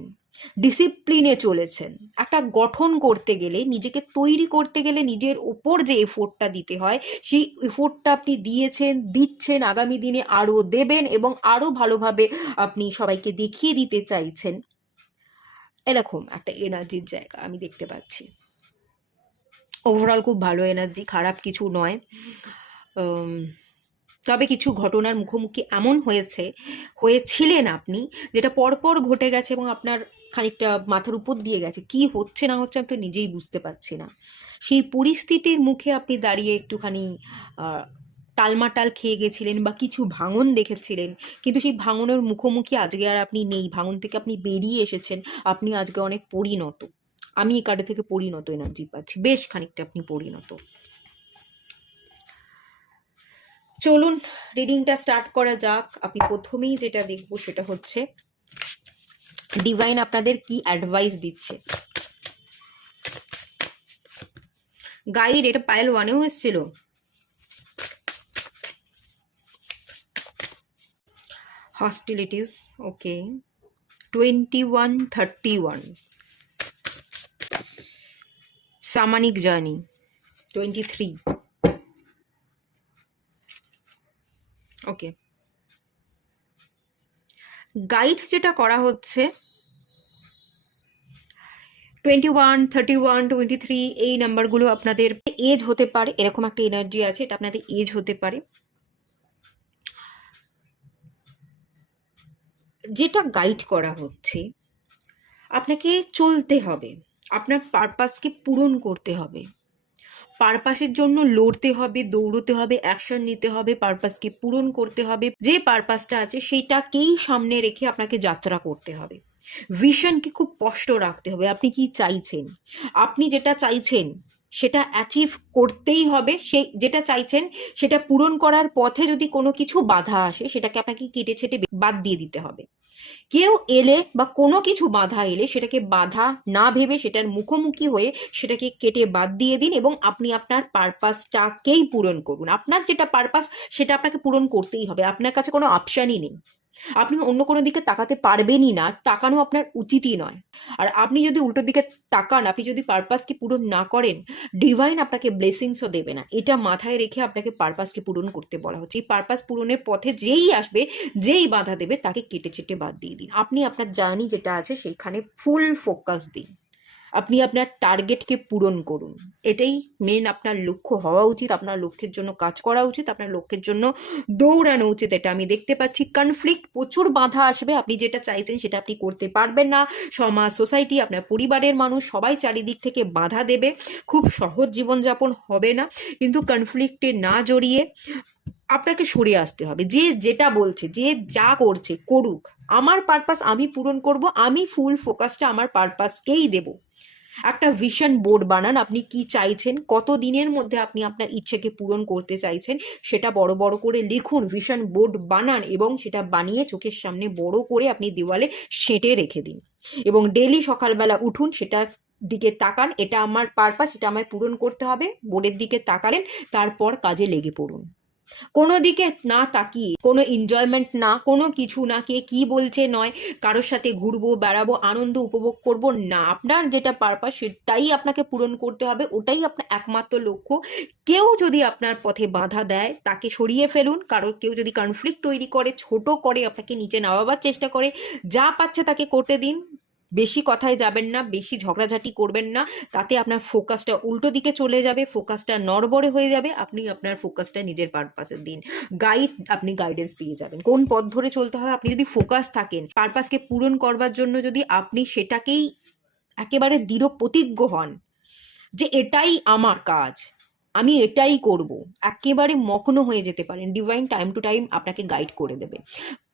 ডিসিপ্লিনে চলেছেন। একটা গঠন করতে গেলে, নিজেকে তৈরি করতে গেলে নিজের ওপর যে এফোর্টটা দিতে হয়, সেই এফোর্টটা আপনি দিয়েছেন, দিচ্ছেন, আগামী দিনে আরও দেবেন এবং আরও ভালোভাবে আপনি সবাইকে দেখিয়ে দিতে চাইছেন। এরকম একটা এনার্জির জায়গা আমি দেখতে পাচ্ছি। ওভারঅল খুব ভালো এনার্জি, খারাপ কিছু নয়। তবে কিছু ঘটনার মুখোমুখি এমন হয়েছিলেন আপনি, যেটা পরপর ঘটে গেছে এবং আপনার খানিকটা মাথার উপর দিয়ে গেছে। কি হচ্ছে না হচ্ছে আমি তো নিজেই বুঝতে পারছি না। সেই পরিস্থিতির মুখে আপনি দাঁড়িয়ে একটুখানি টালমাটাল খেয়ে গেছিলেন বা কিছু ভাঙন দেখেছিলেন, কিন্তু সেই ভাঙনের মুখোমুখি আজকে আর আপনি নেই। ভাঙন থেকে আপনি বেরিয়ে এসেছেন, আপনি আজকে অনেক পরিণত। আমি এই কার্ডে থেকে পরিণত এনার্জি পাচ্ছি, বেশ খানিকটা আপনি পরিণত। চলুন রিডিংটা স্টার্ট করা যাক। আমি প্রথমেই যেটা দেখব সেটা হচ্ছে ডিভাইন আপনাদের কি অ্যাডভাইস দিচ্ছে। গাইড, এটা পাইল ওয়ানেও এসেছিল। হস্টিলিটিস, ওকে। 2131, সামানিক জার্নি 23, ওকে। গাইড যেটা করা হচ্ছে 21, 31, 23, এই নাম্বারগুলো আপনাদের এজ হতে পারে, এরকম একটা এনার্জি আছে, এটা আপনাদের এজ হতে পারে। যেটা গাইড করা হচ্ছে, আপনাকে চলতে হবে, আপনার পারপাসকে পূরণ করতে হবে, পারপাসের জন্য লড়তে হবে, দৌড়তে হবে, অ্যাকশন নিতে হবে, পারপাসকে পূরণ করতে হবে। যে পারপাসটা আছে সেইটাকেই সামনে রেখে আপনাকে যাত্রা করতে হবে। ভিশনকে খুব স্পষ্ট রাখতে হবে। আপনি কি চাইছেন, আপনি যেটা চাইছেন সেটা অ্যাচিভ করতেই হবে। সেই যেটা চাইছেন সেটা পূরণ করার পথে যদি কোনো কিছু বাধা আসে, সেটাকে আপনাকে কেটে ছেটে বাদ দিয়ে দিতে হবে। কেউ এলে বা কোনো কিছু বাধা এলে সেটাকে বাধা না ভেবে সেটার মুখোমুখি হয়ে সেটাকে কেটে বাদ দিয়ে দিন এবং আপনি আপনার পারপাসটাকেই পূরণ করুন। আপনার যেটা পারপাস সেটা আপনাকে পূরণ করতেই হবে, আপনার কাছে কোনো অপশানই নেই। আপনি অন্য কোনো দিকে তাকাতে পারবেনই না, তাকানো আপনার উচিতই নয়। আর আপনি যদি উল্টো দিকে তাকান, আপনি যদি পারপাসকে পূরণ না করেন, ডিভাইন আপনাকে ব্লেসিংসও দেবে না। এটা মাথায় রেখে আপনাকে পারপাসকে পূরণ করতে বলা হচ্ছে। এই পারপাস পূরণের পথে যেই আসবে, যেই বাধা দেবে, তাকে কেটে চেটে বাদ দিয়ে দিন। আপনি আপনার জার্নি যেটা আছে সেইখানে ফুল ফোকাস দিন। আপনি আপনার টার্গেটকে পূরণ করুন, এটাই মেন আপনার লক্ষ্য হওয়া উচিত। আপনার লক্ষ্যের জন্য কাজ করা উচিত, আপনার লক্ষ্যের জন্য দৌড়ানো উচিত। এটা আমি দেখতে পাচ্ছি। কনফ্লিক্ট, প্রচুর বাধা আসবে, আপনি যেটা চাইছেন সেটা আপনি করতে পারবেন না। সমাজ, সোসাইটি, আপনার পরিবারের মানুষ সবাই চারিদিক থেকে বাধা দেবে, খুব সহজ জীবনযাপন হবে না। কিন্তু কনফ্লিক্টে না জড়িয়ে আপনাকে সরে আসতে হবে। যে যেটা বলছে, যে যা করছে করুক, আমার পারপাস আমি পূরণ করব, আমি ফুল ফোকাসটা আমার পারপাসকেই দেব। একটা ভিশন বোর্ড বানান, আপনি কি চাইছেন, কত দিনের মধ্যে আপনি আপনার ইচ্ছেকে পূরণ করতে চাইছেন সেটা বড় বড় করে লিখুন। ভিশন বোর্ড বানান এবং সেটা বানিয়ে চোখের সামনে বড় করে আপনি দেওয়ালে সেঁটে রেখে দিন এবং ডেলি সকালবেলা উঠুন, সেটা দিকে তাকান, এটা আমার পারপাস, এটা আমায় পূরণ করতে হবে। বোর্ডের দিকে তাকালেন, তারপর কাজে লেগে পড়ুন। কোনো দিকে না তাকিয়ে, কোনো এনজয়মেন্ট না, কোনো কিছু না, কে কি বলছে নয়, কারোর সাথে ঘুরবো বেড়াবো আনন্দ উপভোগ করব না, আপনার যেটা পারপাস সেটাই আপনাকে পূরণ করতে হবে, ওটাই আপনার একমাত্র লক্ষ্য। কেউ যদি আপনার পথে বাধা দেয় তাকে সরিয়ে ফেলুন, কারোর কেউ যদি কনফ্লিক্ট তৈরি করে, ছোট করে, আপনাকে নিচে নামাবার চেষ্টা করে, যা পাচ্ছে তাকে করতে দিন। বেশি কথায় যাবেন না, বেশি ঝগড়াঝাটি করবেন না, তাতে আপনার ফোকাসটা উল্টো দিকে চলে যাবে, ফোকাসটা নড়বড়ে হয়ে যাবে। আপনি আপনার ফোকাসটা নিজের পারপাসে দিন, আপনি গাইডেন্স পেয়ে যাবেন কোন পথ ধরে চলতে হবে। আপনি যদি ফোকাস থাকেন পারপাসকে পূরণ করবার জন্য, যদি আপনি সেটাকেই একেবারে দৃঢ় প্রতিজ্ঞ হন যে এটাই আমার কাজ, আমি এটাই করব, একেবারে মগ্ন হয়ে যেতে পারেন। ডিভাইন টাইম টু টাইম আপনাকে গাইড করে দেবে,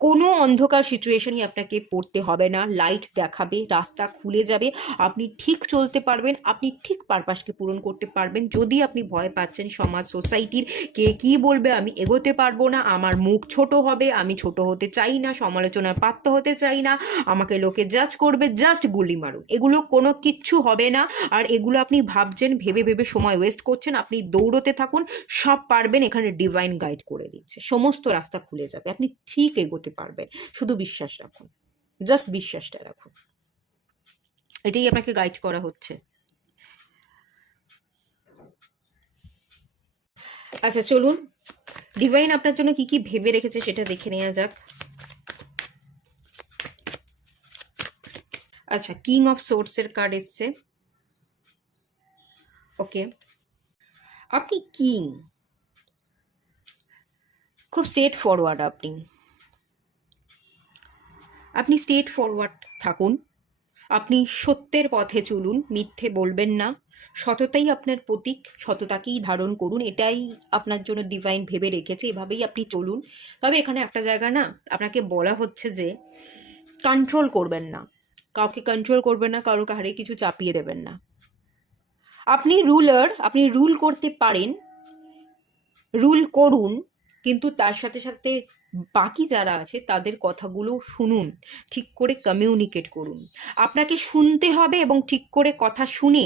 কোনো অন্ধকার সিচুয়েশনই আপনাকে পড়তে হবে না, লাইট দেখাবে, রাস্তা খুলে যাবে, আপনি ঠিক চলতে পারবেন, আপনি ঠিক পারপাসকে পূরণ করতে পারবেন। যদি আপনি ভয় পাচ্ছেন সমাজ সোসাইটির কে কি বলবে, আমি এগোতে পারবো না, আমার মুখ ছোট হবে, আমি ছোট হতে চাই না, সমালোচনার পাত্র হতে চাই না, আমাকে লোকে জাজ করবে, জাস্ট গুলি মারুন, এগুলো কোনো কিচ্ছু হবে না। আর এগুলো আপনি ভাবছেন, ভেবে ভেবে সময় ওয়েস্ট করছেন, আপনি দৌড়তে থাকুন, সব পারবেন, এখানে ডিভাইন গাইড করে দিচ্ছে, সমস্ত রাস্তা খুলে যাবে, আপনি ঠিক এগোতে পারবেন, শুধু বিশ্বাস রাখুন, জাস্ট বিশ্বাসটা রাখুন, এটাই আপনাকে গাইড করা হচ্ছে। আচ্ছা চলুন, ডিভাইন আপনার জন্য কি কি ভেবে রেখেছে সেটা দেখে নেওয়া যাক। আচ্ছা, কিং অফ সোর্সের কার্ড এসছে। ওকে, আপনি কিং, খুব স্ট্রেট ফরওয়ার্ড, আপনি স্ট্রেট ফরওয়ার্ড থাকুন, আপনি সত্যের পথে চলুন, মিথ্যে বলবেন না, সততাই আপনার প্রতীক, সততাকেই ধারণ করুন, এটাই আপনার জন্য ডিভাইন ভেবে রেখেছে, এভাবেই আপনি চলুন। তবে এখানে একটা জায়গা না আপনাকে বলা হচ্ছে যে কন্ট্রোল করবেন না, কাউকে কন্ট্রোল করবেন না, কারো কাহারে কিছু চাপিয়ে দেবেন না। আপনি রুলার, আপনি রুল করতে পারেন, রুল করুন, কিন্তু তার সাথে সাথে বাকি যারা আছে তাদের কথাগুলো শুনুন, ঠিক করে কমিউনিকেট করুন। আপনাকে শুনতে হবে এবং ঠিক করে কথা শুনে,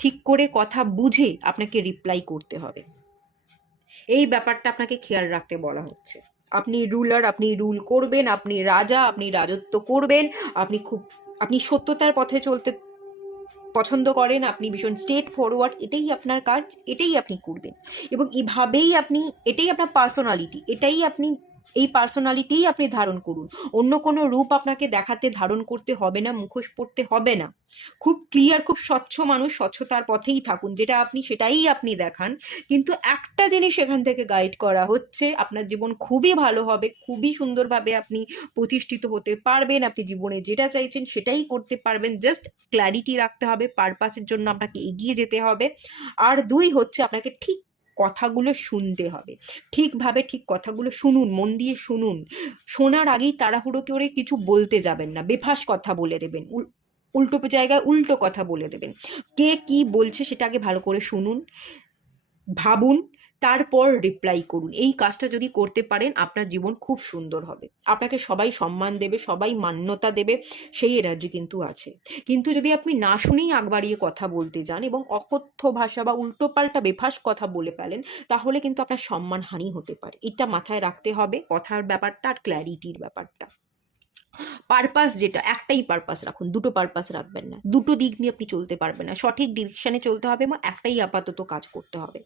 ঠিক করে কথা বুঝে আপনাকে রিপ্লাই করতে হবে, এই ব্যাপারটা আপনাকে খেয়াল রাখতে বলা হচ্ছে। আপনি রুলার, আপনি রুল করবেন, আপনি রাজা, আপনি রাজত্ব করবেন, আপনি সত্যতার পথে চলতে পছন্দ করেন, আপনি ভীষণ স্ট্রেট ফরওয়ার্ড, এটাই আপনার কাজ, এটাই আপনি করবেন, এবং এভাবেই আপনি, এটাই আপনার পার্সোনালিটি, এটাই আপনি, এই পার্সোনালিটিই আপনি ধারণ করুন। অন্য কোনো রূপ আপনাকে দেখাতে, ধারণ করতে হবে না, মুখোশ পড়তে হবে না। খুব ক্লিয়ার, খুব স্বচ্ছ মানুষ, স্বচ্ছতার পথেই থাকুন, যেটা আপনি সেটাই আপনি দেখান। কিন্তু একটা জিনিস এখান থেকে গাইড করা হচ্ছে, আপনার জীবন খুবই ভালো হবে, খুবই সুন্দরভাবে আপনি প্রতিষ্ঠিত হতে পারবেন, আপনি জীবনে যেটা চাইছেন সেটাই করতে পারবেন, জাস্ট ক্ল্যারিটি রাখতে হবে, পারপাসের জন্য আপনাকে এগিয়ে যেতে হবে। আর দুই হচ্ছে, আপনাকে ঠিক কথাগুলো শুনতে হবে, ঠিকভাবে ঠিক কথাগুলো শুনুন, মন দিয়ে শুনুন, শোনার আগেই তাড়াহুড়ো করে কিছু বলতে যাবেন না, বেফাস কথা বলে দেবেন, উল্টো জায়গায় উল্টো কথা বলে দেবেন। কে কি বলছে সেটা আগে ভালো করে শুনুন, ভাবুন, তারপর রিপ্লাই করুন। এই কাজটা যদি করতে পারেন আপনার জীবন খুব সুন্দর হবে, আপনাকে সবাই সম্মান দেবে, সবাই মান্যতা দেবে, সেই এনার্জি কিন্তু আছে। কিন্তু যদি আপনি না শুনেই আগ বাড়িয়ে কথা বলতে যান এবং অকথ্য ভাষা বা উল্টোপাল্টা বেফাস কথা বলে ফেলেন, তাহলে কিন্তু আপনার সম্মানহানি হতে পারে, এটা মাথায় রাখতে হবে, কথার ব্যাপারটা আর ক্ল্যারিটির ব্যাপারটা। পারপাস যেটা, একটাই পারপাস রাখুন, দুটো পারপাস রাখবেন না, দুটো দিক নিয়ে আপনি চলতে পারবেন না, সঠিক ডিরেকশনে চলতে হবে এবং একটাই আপাতত কাজ করতে হবে,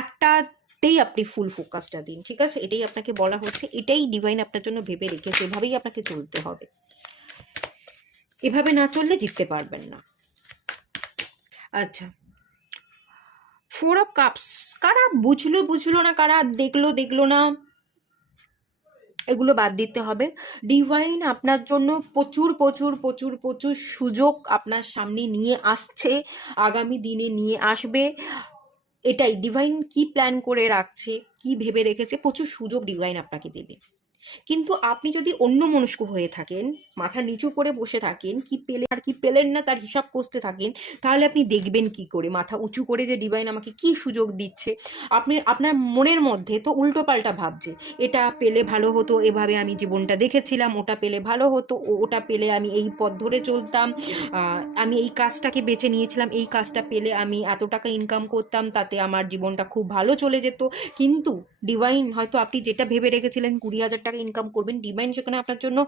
একটাতেই আপনি ফুল ফোকাসটা দিন, ঠিক আছে? এটাই আপনাকে বলা হচ্ছে, এটাই ডিভাইন আপনার জন্য ভেবে রেখেছে, এভাবেই আপনাকে চলতে হবে, এভাবে না চললে জিততে পারবেন না। আচ্ছা, 4 অফ কাপস, কারা বুঝলো বুঝলো না, কারা দেখলো দেখলো না, এগুলো বাদ দিতে হবে। ডিভাইন আপনার জন্য প্রচুর প্রচুর প্রচুর প্রচুর সুযোগ আপনার সামনে নিয়ে আসছে, আগামী দিনে নিয়ে আসবে, এটাই ডিভাইন কি প্ল্যান করে রাখছে, কি ভেবে রেখেছে, প্রচুর সুযোগ ডিভাইন আপনাকে দেবে। কিন্তু আপনি যদি অন্যমনস্ক হয়ে থাকেন, মাথা নিচু করে বসে থাকেন, কি পেলেন আর কি পেলেন না তার হিসাব কষতে থাকেন, তাহলে আপনি দেখবেন কি করে, মাথা উঁচু করে যে ডিভাইন আমাকে কি সুযোগ দিচ্ছে। আপনার মনের মধ্যে তো উল্টো পাল্টা ভাবছে, এটা পেলে ভালো হতো, এভাবে আমি জীবনটা দেখেছিলাম, ওটা পেলে ভালো হতো, ওটা পেলে আমি এই পথ ধরে চলতাম, আমি এই কাজটাকে বেছে নিয়েছিলাম, এই কাজটা পেলে আমি এত টাকা ইনকাম করতাম, তাতে আমার জীবনটা খুব ভালো চলে যেত। কিন্তু ডিভাইন হয়তো আপনি যেটা ভেবে রেখেছিলেন 20,000 টাকা ইনকাম করবেন, ডিভাইন সেখানে আপনার জন্য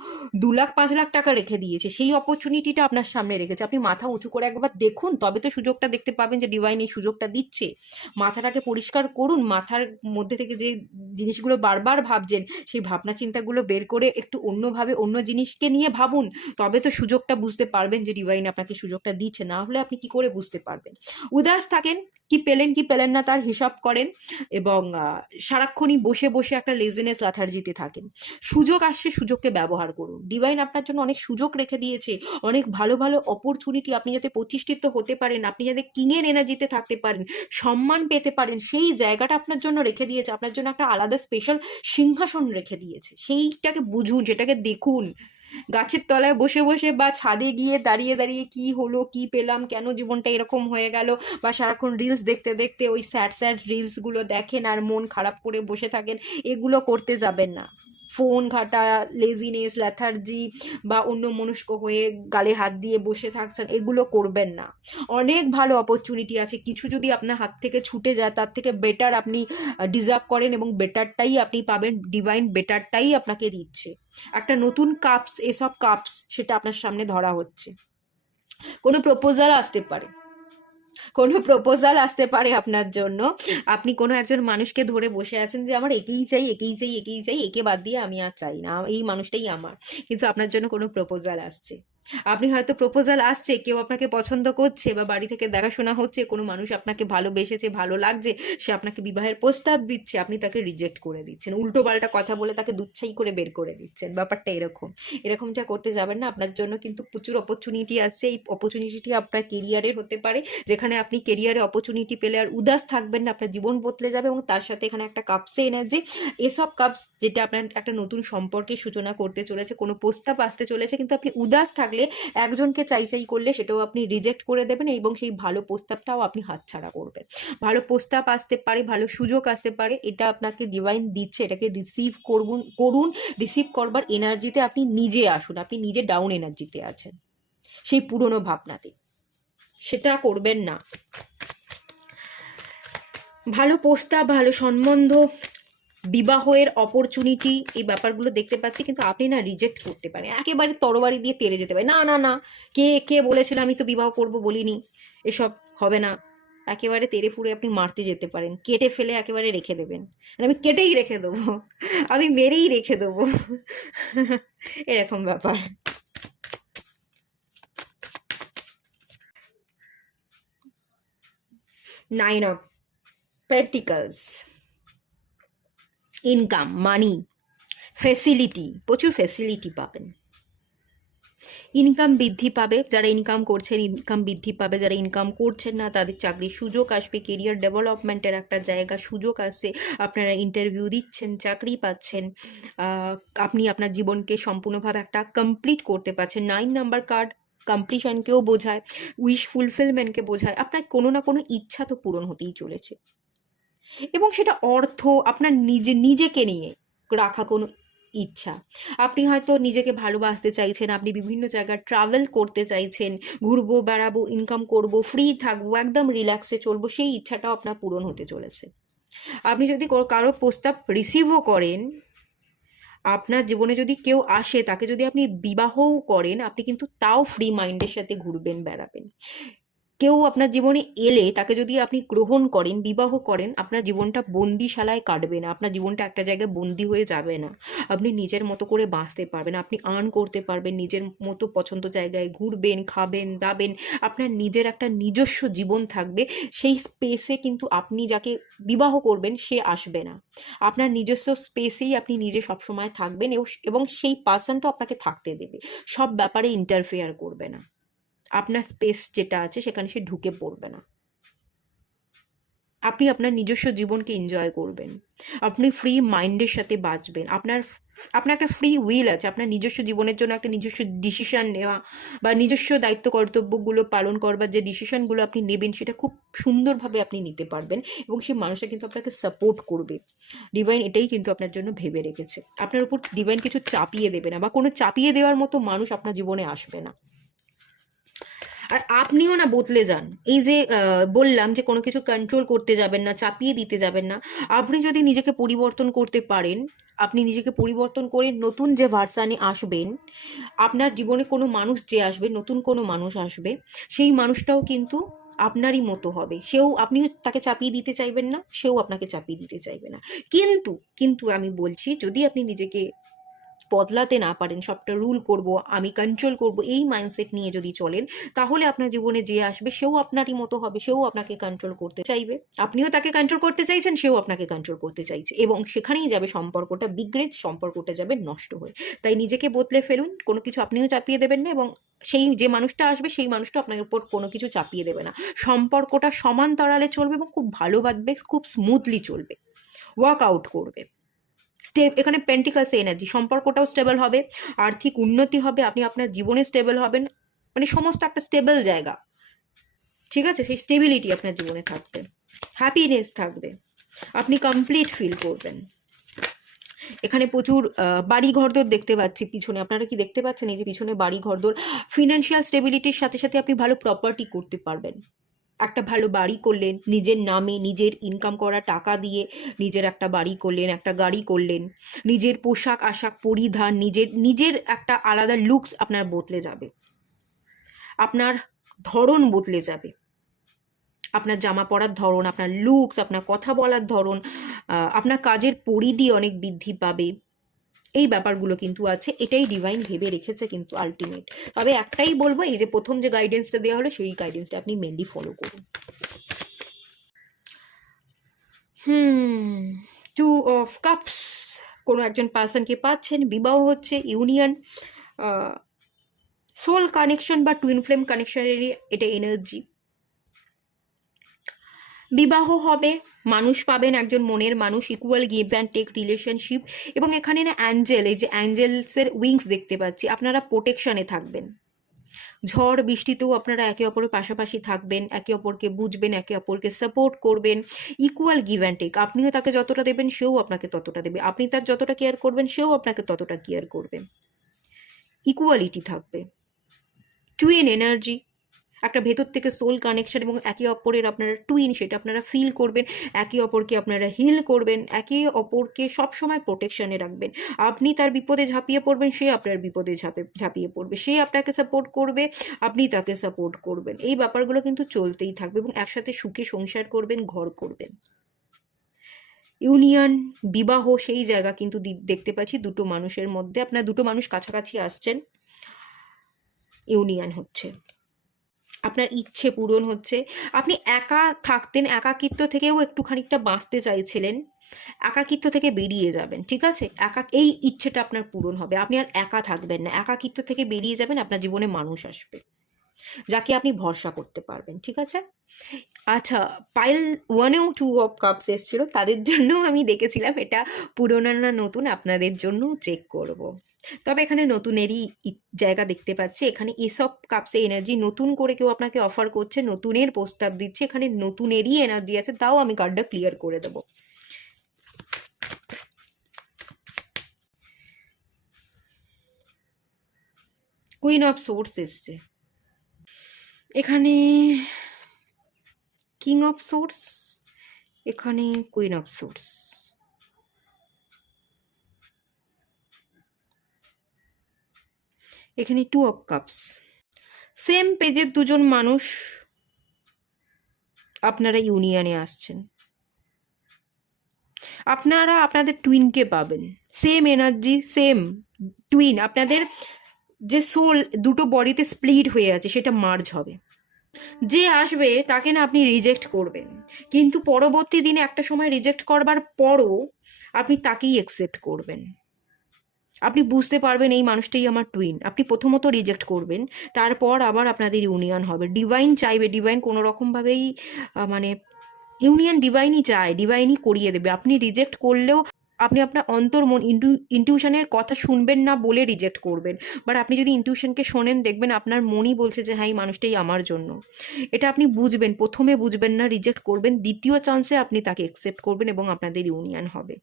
2 লাখ 5 লাখ টাকা রেখে দিয়েছে, সেই অপরচুনিটিটা আপনার সামনে রেখেছে। আপনি মাথা উঁচু করে একবার দেখুন, তবে তো সুযোগটা দেখতে পাবেন যে ডিভাইন এই সুযোগটা দিচ্ছে। মাথাটাকে পরিষ্কার করুন, মাথার মধ্যে থেকে যে জিনিসগুলো বারবার ভাবছেন সেই ভাবনা চিন্তাগুলো বের করে একটু অন্যভাবে অন্য জিনিসকে নিয়ে ভাবুন, তবে তো সুযোগটা বুঝতে পারবেন যে ডিভাইন আপনাকে সুযোগটা দিচ্ছে। না হলে আপনি কি করে বুঝতে পারবেন? উদাস থাকেন, কি পেলেন কি পেলেন না তার হিসাব করেন, এবং সারাক্ষণই বসে বসে একটা লেজিনেস লাথার্জিতে থাকেন। সুযোগ আসছে, সুযোগকে ব্যবহার করুন। ডিভাইন আপনার জন্য অনেক সুযোগ রেখে দিয়েছে, অনেক ভালো ভালো অপরচুনিটি। আপনি যাতে প্রতিষ্ঠিত হতে পারেন, আপনি যাতে কিংয়ের এনার্জিতে থাকতে পারেন, সম্মান পেতে পারেন, সেই জায়গাটা আপনার জন্য রেখে দিয়েছে। আপনার জন্য একটা আলাদা স্পেশাল সিংহাসন রেখে দিয়েছে, সেইটাকে বুঝুন, সেটাকে দেখুন। গাছের তলায় বসে বসে বা ছাদে গিয়ে দাঁড়িয়ে দাঁড়িয়ে কি হলো, কি পেলাম, কেন জীবনটা এরকম হয়ে গেল, বা সারাক্ষণ রিলস দেখতে দেখতে ওই স্যাড স্যাড রিলসগুলো দেখেন আর মন খারাপ করে বসে থাকেন, এগুলো করতে যাবেন না। ফোন ঘাটা, লেজিনেস, ল্যাথার্জি বা অন্য মনস্ক হয়ে গালে হাত দিয়ে বসে থাকছেন, এগুলো করবেন না। অনেক ভালো অপরচুনিটি আছে, কিছু যদি আপনার হাত থেকে ছুটে যায় তার থেকে বেটার আপনি ডিজার্ভ করেন, এবং বেটারটাই আপনি পাবেন। ডিভাইন বেটারটাই আপনাকে দিচ্ছে। একটা নতুন কাপস, এসব কাপস সেটা আপনার সামনে ধরা হচ্ছে। কোনো প্রপোজাল আসতে পারে, কোনো প্রপোজাল আসতে পারে আপনার জন্য। আপনি কোনো একজন মানুষকে ধরে বসে আছেন যে আমার একেই চাই, একেই চাই, একেই চাই, একে বাদ দিয়ে আমি আর চাই না, এই মানুষটাই আমার। কিন্তু আপনার জন্য কোনো প্রপোজাল আসছে, আপনি হয়তো প্রপোজাল আসছে, কেউ আপনাকে পছন্দ করছে বা বাড়ি থেকে দেখাশোনা হচ্ছে, কোনো মানুষ আপনাকে ভালোবেসেছে, ভালো লাগছে, সে আপনাকে বিবাহের প্রস্তাব দিচ্ছে, আপনি তাকে রিজেক্ট করে দিচ্ছেন, উল্টো পাল্টা কথা বলে তাকে দুচ্ছাই করে বের করে দিচ্ছেন। ব্যাপারটা এরকম। এরকমটা করতে যাবেন না। আপনার জন্য কিন্তু প্রচুর অপরচুনিটি আসছে। এই অপরচুনিটিটি আপনার কেরিয়ারের হতে পারে, যেখানে আপনি কেরিয়ারে অপরচুনিটি পেলে আর উদাস থাকবেন না, আপনার জীবন বদলে যাবে। এবং তার সাথে এখানে একটা কাপসে এনার্জি, এসব কাপস যেটা আপনার একটা নতুন সম্পর্কের সূচনা করতে চলেছে, কোনো প্রস্তাব আসতে চলেছে, কিন্তু আপনি উদাস থাকলে, একজনকে চাই চাই করলে সেটাও আপনি রিজেক্ট করে দেবেন, এবং সেই ভালো প্রস্তাবটাও আপনি হাতছাড়া করবেন। ভালো প্রস্তাব আসতে পারে, ভালো সুযোগ আসতে পারে, এটা আপনাকে ডিভাইন দিচ্ছে, এটাকে রিসিভ করুন। রিসিভ করবার এনার্জিতে আপনি নিজে আসুন, আপনি নিজে ডাউন এনার্জিতে আছেন সেই পুরনো ভাবনাতে, সেটা করবেন না। ভালো প্রস্তাব, ভালো সম্বন্ধ, বিবাহের অপরচুনিটি, এই ব্যাপারগুলো দেখতে পাচ্ছি, কিন্তু আপনি না রিজেক্ট করতে পারেন, একেবারে তরবারি দিয়ে তেড়ে যেতে পারেন। না না না, কে কে বলেছিল আমি তো বিবাহ করব বলিনি, এসব হবে না। একেবারে তেড়ে ফুড়ে আপনি মারতে যেতে পারেন, কেটে ফেলে একেবারে রেখে দেবেন। আমি কেটেই রেখে দেবো, আমি মেরেই রেখে দেবো, এরকম ব্যাপার। Nine of pentacles, income, money, facility, প্রচুর ফেসিলিটি পাবেন। ইনকাম বৃদ্ধি পাবে, যারা ইনকাম করছেন ইনকাম বৃদ্ধি পাবে, যারা ইনকাম করছেন না তাদের চাকরির সুযোগ আসবে, কেরিয়ার ডেভেলপমেন্টের একটা জায়গা, সুযোগ আসছে, আপনারা ইন্টারভিউ দিচ্ছেন, চাকরি পাচ্ছেন, আপনি আপনার জীবনকে সম্পূর্ণভাবে একটা কমপ্লিট করতে পারছেন। 9 নাম্বার কার্ড কমপ্লিশনকেও বোঝায়, উইশ ফুলফিলমেন্টকে বোঝায়। আপনার কোনো না কোনো ইচ্ছা তো পূরণ হতেই চলেছে, এবং সেটা অর্থ, আপনার নিজেকে নিয়ে রাখা কোনো ইচ্ছা। আপনি হয়তো নিজেকে ভালোবাসতে চাইছেন, আপনি বিভিন্ন জায়গায় ট্রাভেল করতে চাইছেন, ঘুরবো, বেড়াবো, ইনকাম করব, ফ্রি থাকবো, একদম রিল্যাক্সে চলবো, সেই ইচ্ছাটাও আপনার পূরণ হতে চলেছে। আপনি যদি কারো প্রস্তাব রিসিভও করেন, আপনার জীবনে যদি কেউ আসে, তাকে যদি আপনি বিবাহও করেন, আপনি কিন্তু তাও ফ্রি মাইন্ডের সাথে ঘুরবেন, বেড়াবেন। কেউ আপনার জীবনে এলে তাকে যদি আপনি গ্রহণ করেন, বিবাহ করেন, আপনার জীবনটা বন্দিশালায় কাটবে না, আপনার জীবনটা একটা জায়গায় বন্দি হয়ে যাবে না। আপনি নিজের মতো করে বাঁচতে পারবেন, আপনি আর্ন করতে পারবেন, নিজের মতো পছন্দ জায়গায় ঘুরবেন, খাবেন, দাবেন, আপনার নিজের একটা নিজস্ব জীবন থাকবে। সেই স্পেসে কিন্তু আপনি যাকে বিবাহ করবেন সে আসবে না, আপনার নিজস্ব স্পেসেই আপনি নিজে সবসময় থাকবেন, এবং সেই পার্সনটাও আপনাকে থাকতে দেবে, সব ব্যাপারে ইন্টারফেয়ার করবে না। আপনার স্পেস যেটা আছে সেখানে সে ঢুকে পড়বে না। আপনি আপনার নিজস্ব জীবনকে এনজয় করবেন, আপনি ফ্রি মাইন্ডের সাথে বাঁচবেন। আপনার আপনার একটা ফ্রি উইল আছে, আপনার নিজস্ব জীবনের জন্য একটা নিজস্ব ডিসিশন নেওয়া বা নিজস্ব দায়িত্ব কর্তব্যগুলো পালন করবার যে ডিসিশনগুলো আপনি নেবেন, সেটা খুব সুন্দরভাবে আপনি নিতে পারবেন, এবং সেই মানুষটা কিন্তু আপনাকে সাপোর্ট করবে। ডিভাইন এটাই কিন্তু আপনার জন্য ভেবে রেখেছে। আপনার উপর ডিভাইন কিছু চাপিয়ে দেবে না, বা কোনো চাপিয়ে দেওয়ার মতো মানুষ আপনার জীবনে আসবে না। আর আপনিও না বদলে যান। এই যে বললাম যে কোনো কিছু কন্ট্রোল করতে যাবেন না, চাপিয়ে দিতে যাবেন না। আপনি যদি নিজেকে পরিবর্তন করতে পারেন, আপনি নিজেকে পরিবর্তন করে নতুন যে ভার্সানে আসবেন, আপনার জীবনে কোনো মানুষ যে আসবে, নতুন কোনো মানুষ আসবে, সেই মানুষটাও কিন্তু আপনারই মতো হবে। সেও, আপনি তাকে চাপিয়ে দিতে চাইবেন না, সেও আপনাকে চাপিয়ে দিতে চাইবে না। কিন্তু কিন্তু আমি বলছি, যদি আপনি নিজেকে বদলাতে না পারেন, সবটা রুল করব, আমি কন্ট্রোল করব, এই মাইন্ডসেট নিয়ে যদি চলেন, তাহলে আপনার জীবনে যে আসবে সেও আপনারই মতো হবে, সেও আপনাকে কন্ট্রোল করতে চাইবে। আপনিও তাকে কন্ট্রোল করতে চাইছেন, সেও আপনাকে কন্ট্রোল করতে চাইছে, এবং সেখানেই যাবে সম্পর্কটা বিগড়ে, সম্পর্কটা যাবে নষ্ট হয়ে। তাই নিজেকে বদলে ফেলুন, কোনো কিছু আপনিও চাপিয়ে দেবেন না, এবং সেই যে মানুষটা আসবে সেই মানুষটা আপনার উপর কোনো কিছু চাপিয়ে দেবে না। সম্পর্কটা সমান্তরালে চলবে এবং খুব ভালো বাঁধবে, খুব স্মুথলি চলবে, ওয়ার্ক আউট করবে। এখানে পেন্টিকালস এনার্জি, সম্পর্কটাও স্টেবল হবে, আর্থিক উন্নতি হবে, আপনি আপনার জীবনে স্টেবল হবেন, মানে সমস্ত একটা স্টেবল জায়গা, ঠিক আছে? সেই স্টেবিলিটি আপনার জীবনে থাকবে, হ্যাপিনেস থাকবে, আপনি কমপ্লিট ফিল করবেন। এখানে প্রচুর বাড়ি ঘরদোর দেখতে পাচ্ছি পিছনে, আপনারা কি দেখতে পাচ্ছেন? এই যে পিছনে বাড়ি ঘরদোর, ফিনান্সিয়াল স্টেবিলিটির সাথে সাথে আপনি ভালো প্রপার্টি করতে পারবেন। একটা ভালো বাড়ি করলেন নিজের নামে, নিজের ইনকাম করা টাকা দিয়ে নিজের একটা বাড়ি করলেন, একটা গাড়ি করলেন, নিজের পোশাক আশাক পরিধান, নিজের নিজের একটা আলাদা লুকস আপনার বদলে যাবে, আপনার ধরন বদলে যাবে, আপনার জামা পরার ধরন, আপনার লুকস, আপনার কথা বলার ধরন, আপনার কাজের পরিধি অনেক বৃদ্ধি পাবে। এই ব্যাপারগুলো কিন্তু আছে, এটাই ডিভাইন ভেবে রেখেছে কিন্তু আলটিমেট। তবে একটাই বলবো, এই যে প্রথম যে গাইডেন্সটা দেওয়া হলো, সেই গাইডেন্সটা আপনি মেনলি ফলো করুন। টু অফ কাপস, কোনো একজন পার্সনকে পাচ্ছেন, বিবাহ হচ্ছে, ইউনিয়ন, সোল কানেকশন বা টুইন ফ্লেম কানেকশনেরই এটা এনার্জি। বিবাহ হবে, মানুষ পাবেন, একজন মনের মানুষ, equal give and take relationship. এবং এখানে না অ্যাঞ্জেল, এই যে অ্যাঞ্জেলসের উইংস দেখতে পাচ্ছি, আপনারা প্রোটেকশনে থাকবেন। ঝড় বৃষ্টিতেও আপনারা একে অপরের পাশাপাশি থাকবেন, একে অপরকে বুঝবেন, একে অপরকে সাপোর্ট করবেন। ইকুয়াল গিভ অ্যান্ড টেক, আপনিও তাকে যতটা দেবেন সেও আপনাকে ততটা দেবে, আপনি তার যতটা কেয়ার করবেন সেও আপনাকে ততটা কেয়ার করবে, ইকুয়ালিটি থাকবে। টুইন এনার্জি, একটা ভেতর থেকে সোল কানেকশন, এবং একে অপরের আপনারা টুইন, সেটা আপনারা ফিল করবেন, একে অপরকে আপনারা হিল করবেন, একে অপরকে সবসময় প্রোটেকশনে রাখবেন। আপনি তার বিপদে ঝাঁপিয়ে পড়বেন, সে আপনার বিপদে ঝাঁপিয়ে পড়বে, সে আপনাকে সাপোর্ট করবে, আপনি তাকে সাপোর্ট করবেন। এই ব্যাপারগুলো কিন্তু চলতেই থাকবে, এবং একসাথে সুখে সংসার করবেন, ঘর করবেন। ইউনিয়ন, বিবাহ, সেই জায়গা কিন্তু দেখতে পাচ্ছি দুটো মানুষের মধ্যে, আপনার দুটো মানুষ কাছাকাছি আসছেন, ইউনিয়ন হচ্ছে, আপনার ইচ্ছে পূরণ হচ্ছে। আপনি একা থাকতেন, একাকিত্ব থেকেও একটু খানিকটা বাঁচতে চাইছিলেন, একাকিত্ব থেকে বেরিয়ে যাবেন, ঠিক আছে? এই ইচ্ছেটা আপনার পূরণ হবে, আপনি আর একা থাকবেন না, একাকিত্ব থেকে বেরিয়ে যাবেন, আপনার জীবনে মানুষ আসবে যাকে আপনি ভরসা করতে পারবেন, ঠিক আছে? আচ্ছা, পাইল ওয়ানেও টু অফ কাপস এসেছিল, তাদের জন্য আমি দেখেছিলাম, এটা পুরোনো না নতুন আপনাদের জন্য চেক করব। তবে এখানে নতুনেরই জায়গা দেখতে পাচ্ছি, এখানে এসব কাপসে এনার্জি, নতুন করে কেউ আপনাকে অফার করছে, নতুনের প্রস্তাব দিচ্ছে, এখানে নতুনেরই এনার্জি আছে, তাও আমি কার্ডটা ক্লিয়ার করে দেবো। কুইন অফ সোর্স এসছে, এখানে কিং অফ সোর্স, এখানে কুইন অফ সোর্স, এখানে টু অফ কাপস। সেম পেজের দুজন মানুষ আপনারা ইউনিয়নে আসছেন, আপনারা আপনাদের টুইনকে পাবেন, সেম এনার্জি, সেম টুইন, আপনাদের যে সোল দুটো বডিতে স্প্লিট হয়ে আছে সেটা মার্জ হবে। যে আসবে তাকে না আপনি রিজেক্ট করবেন, কিন্তু পরবর্তী দিনে একটা সময় রিজেক্ট করবার পরও আপনি তাকেই অ্যাকসেপ্ট করবেন। আপনি বুঝতে পারবেন এই মানুষটাই আমার টুইন, আপনি প্রথমত রিজেক্ট করবেন, তারপর আবার আপনাদের ইউনিয়ন হবে। ডিভাইন চাইবে, ডিভাইন কোনো রকমভাবেই মানে ইউনিয়ন ডিভাইনই চায়, ডিভাইনই করিয়ে দেবে। আপনি রিজেক্ট করলেও আপনি আপনার অন্তর্মন ইনটিউশনের কথা শুনবেন না বলে রিজেক্ট করবেন, বাট আপনি যদি ইনটিউশনকে শোনেন, দেখবেন আপনার মনই বলছে যে হ্যাঁ, এই মানুষটাই আমার জন্য। এটা আপনি বুঝবেন, প্রথমে বুঝবেন না, রিজেক্ট করবেন, দ্বিতীয় চান্সে আপনি তাকে অ্যাকসেপ্ট করবেন এবং আপনাদের ইউনিয়ন হবে।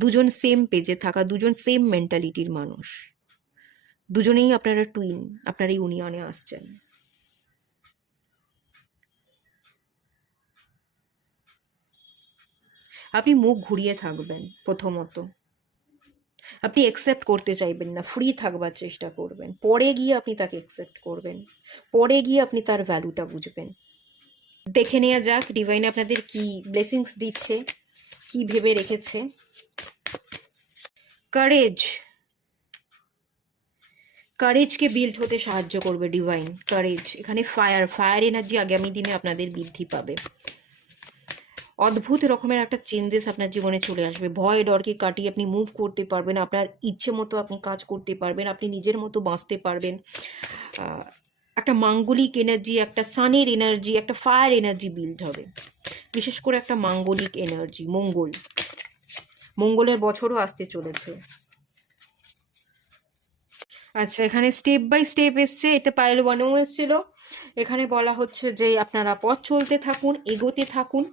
দুজন সেম পেজে থাকা, দুজন সেম মেন্টালিটির মানুষ, দুজনেই আপনারা টুইন, আপনারা ইউনিয়নে আসছেন। আপনি মুখ ঘুরিয়ে থাকবেন প্রথমত, আপনি একসেপ্ট করতে চাইবেন না, ফ্রি থাকবার চেষ্টা করবেন, পরে গিয়ে আপনি তাকে একসেপ্ট করবেন, পরে গিয়ে আপনি তার ভ্যালুটা বুঝবেন। দেখে নেওয়া যাক ডিভাইন আপনাদের কি ব্লেসিংস দিচ্ছে, কি ভেবে রেখেছে। কারেজ, কারেজকে বিল্ড হতে সাহায্য করবে ডিভাইন কারেজ। এখানে ফায়ার এনার্জি আগামী দিনে আপনাদের বৃদ্ধি পাবে। অদ্ভুত রকমের একটা চেঞ্জেস আপনার জীবনে চলে আসবে। ভয় ডরকে কাটিয়ে আপনি মুভ করতে পারবেন, আপনার ইচ্ছে মতো আপনি কাজ করতে পারবেন, আপনি নিজের মতো বাঁচতে পারবেন। একটা মাঙ্গলিক এনার্জি, একটা সানের এনার্জি, একটা ফায়ার এনার্জি বিল্ড হবে। বিশেষ করে একটা মাঙ্গলিক এনার্জি, মঙ্গলের বছরও আসতে চলেছে। আচ্ছা, এখানে স্টেপ বাই স্টেপ এসছে, এটা পাইল ওয়ানেও এসছিল। এখানে বলা হচ্ছে যে আপনারা পথ চলতে থাকুন, এগোতে থাকুন,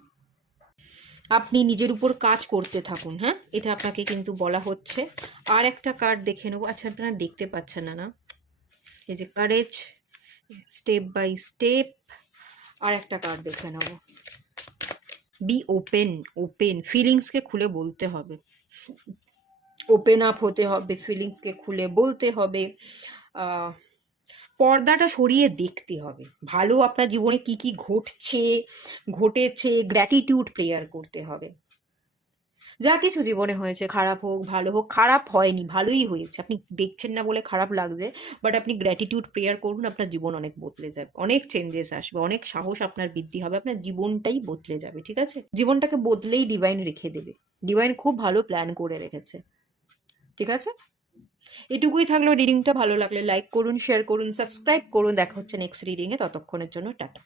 আপনি নিজের উপর কাজ করতে থাকুন। হ্যাঁ, এটা আপনাকে কিন্তু বলা হচ্ছে। আর একটা কার্ড দেখে নেবো। আচ্ছা, আপনারা দেখতে পাচ্ছেন না, না এই যে কারেজ, স্টেপ বাই স্টেপ। আর একটা কার্ড দেখে নেবো। বি ওপেন, ওপেন ফিলিংসকে খুলে বলতে হবে, ওপেন আপ হতে হবে, ফিলিংসকে খুলে বলতে হবে, পর্দাটা সরিয়ে দেখতে হবে। ভালো আপনার জীবনে কি কি ঘটেছে, গ্র্যাটিটিউড প্রেয়ার করতে হবে। যা কিছু জীবনে হয়েছে, খারাপ হোক ভালো হোক, খারাপ হয়নি, ভালোই হয়েছে, আপনি দেখছেন না বলে খারাপ লাগছে, বাট আপনি গ্র্যাটিটিউড প্রেয়ার করুন, আপনার জীবন অনেক বদলে যাবে, অনেক চেঞ্জেস আসবে, অনেক সাহস আপনার বৃদ্ধি হবে, আপনার জীবনটাই বদলে যাবে। ঠিক আছে, জীবনটাকে বদলেই ডিভাইন রেখে দেবে। ডিভাইন খুব ভালো প্ল্যান করে রেখেছে। ঠিক আছে, এটুকুই থাকলো। রিডিংটা ভালো লাগলে লাইক করুন, শেয়ার করুন, সাবস্ক্রাইব করুন। দেখা হচ্ছে নেক্সট রিডিংয়ে, ততক্ষণের জন্য টাটা।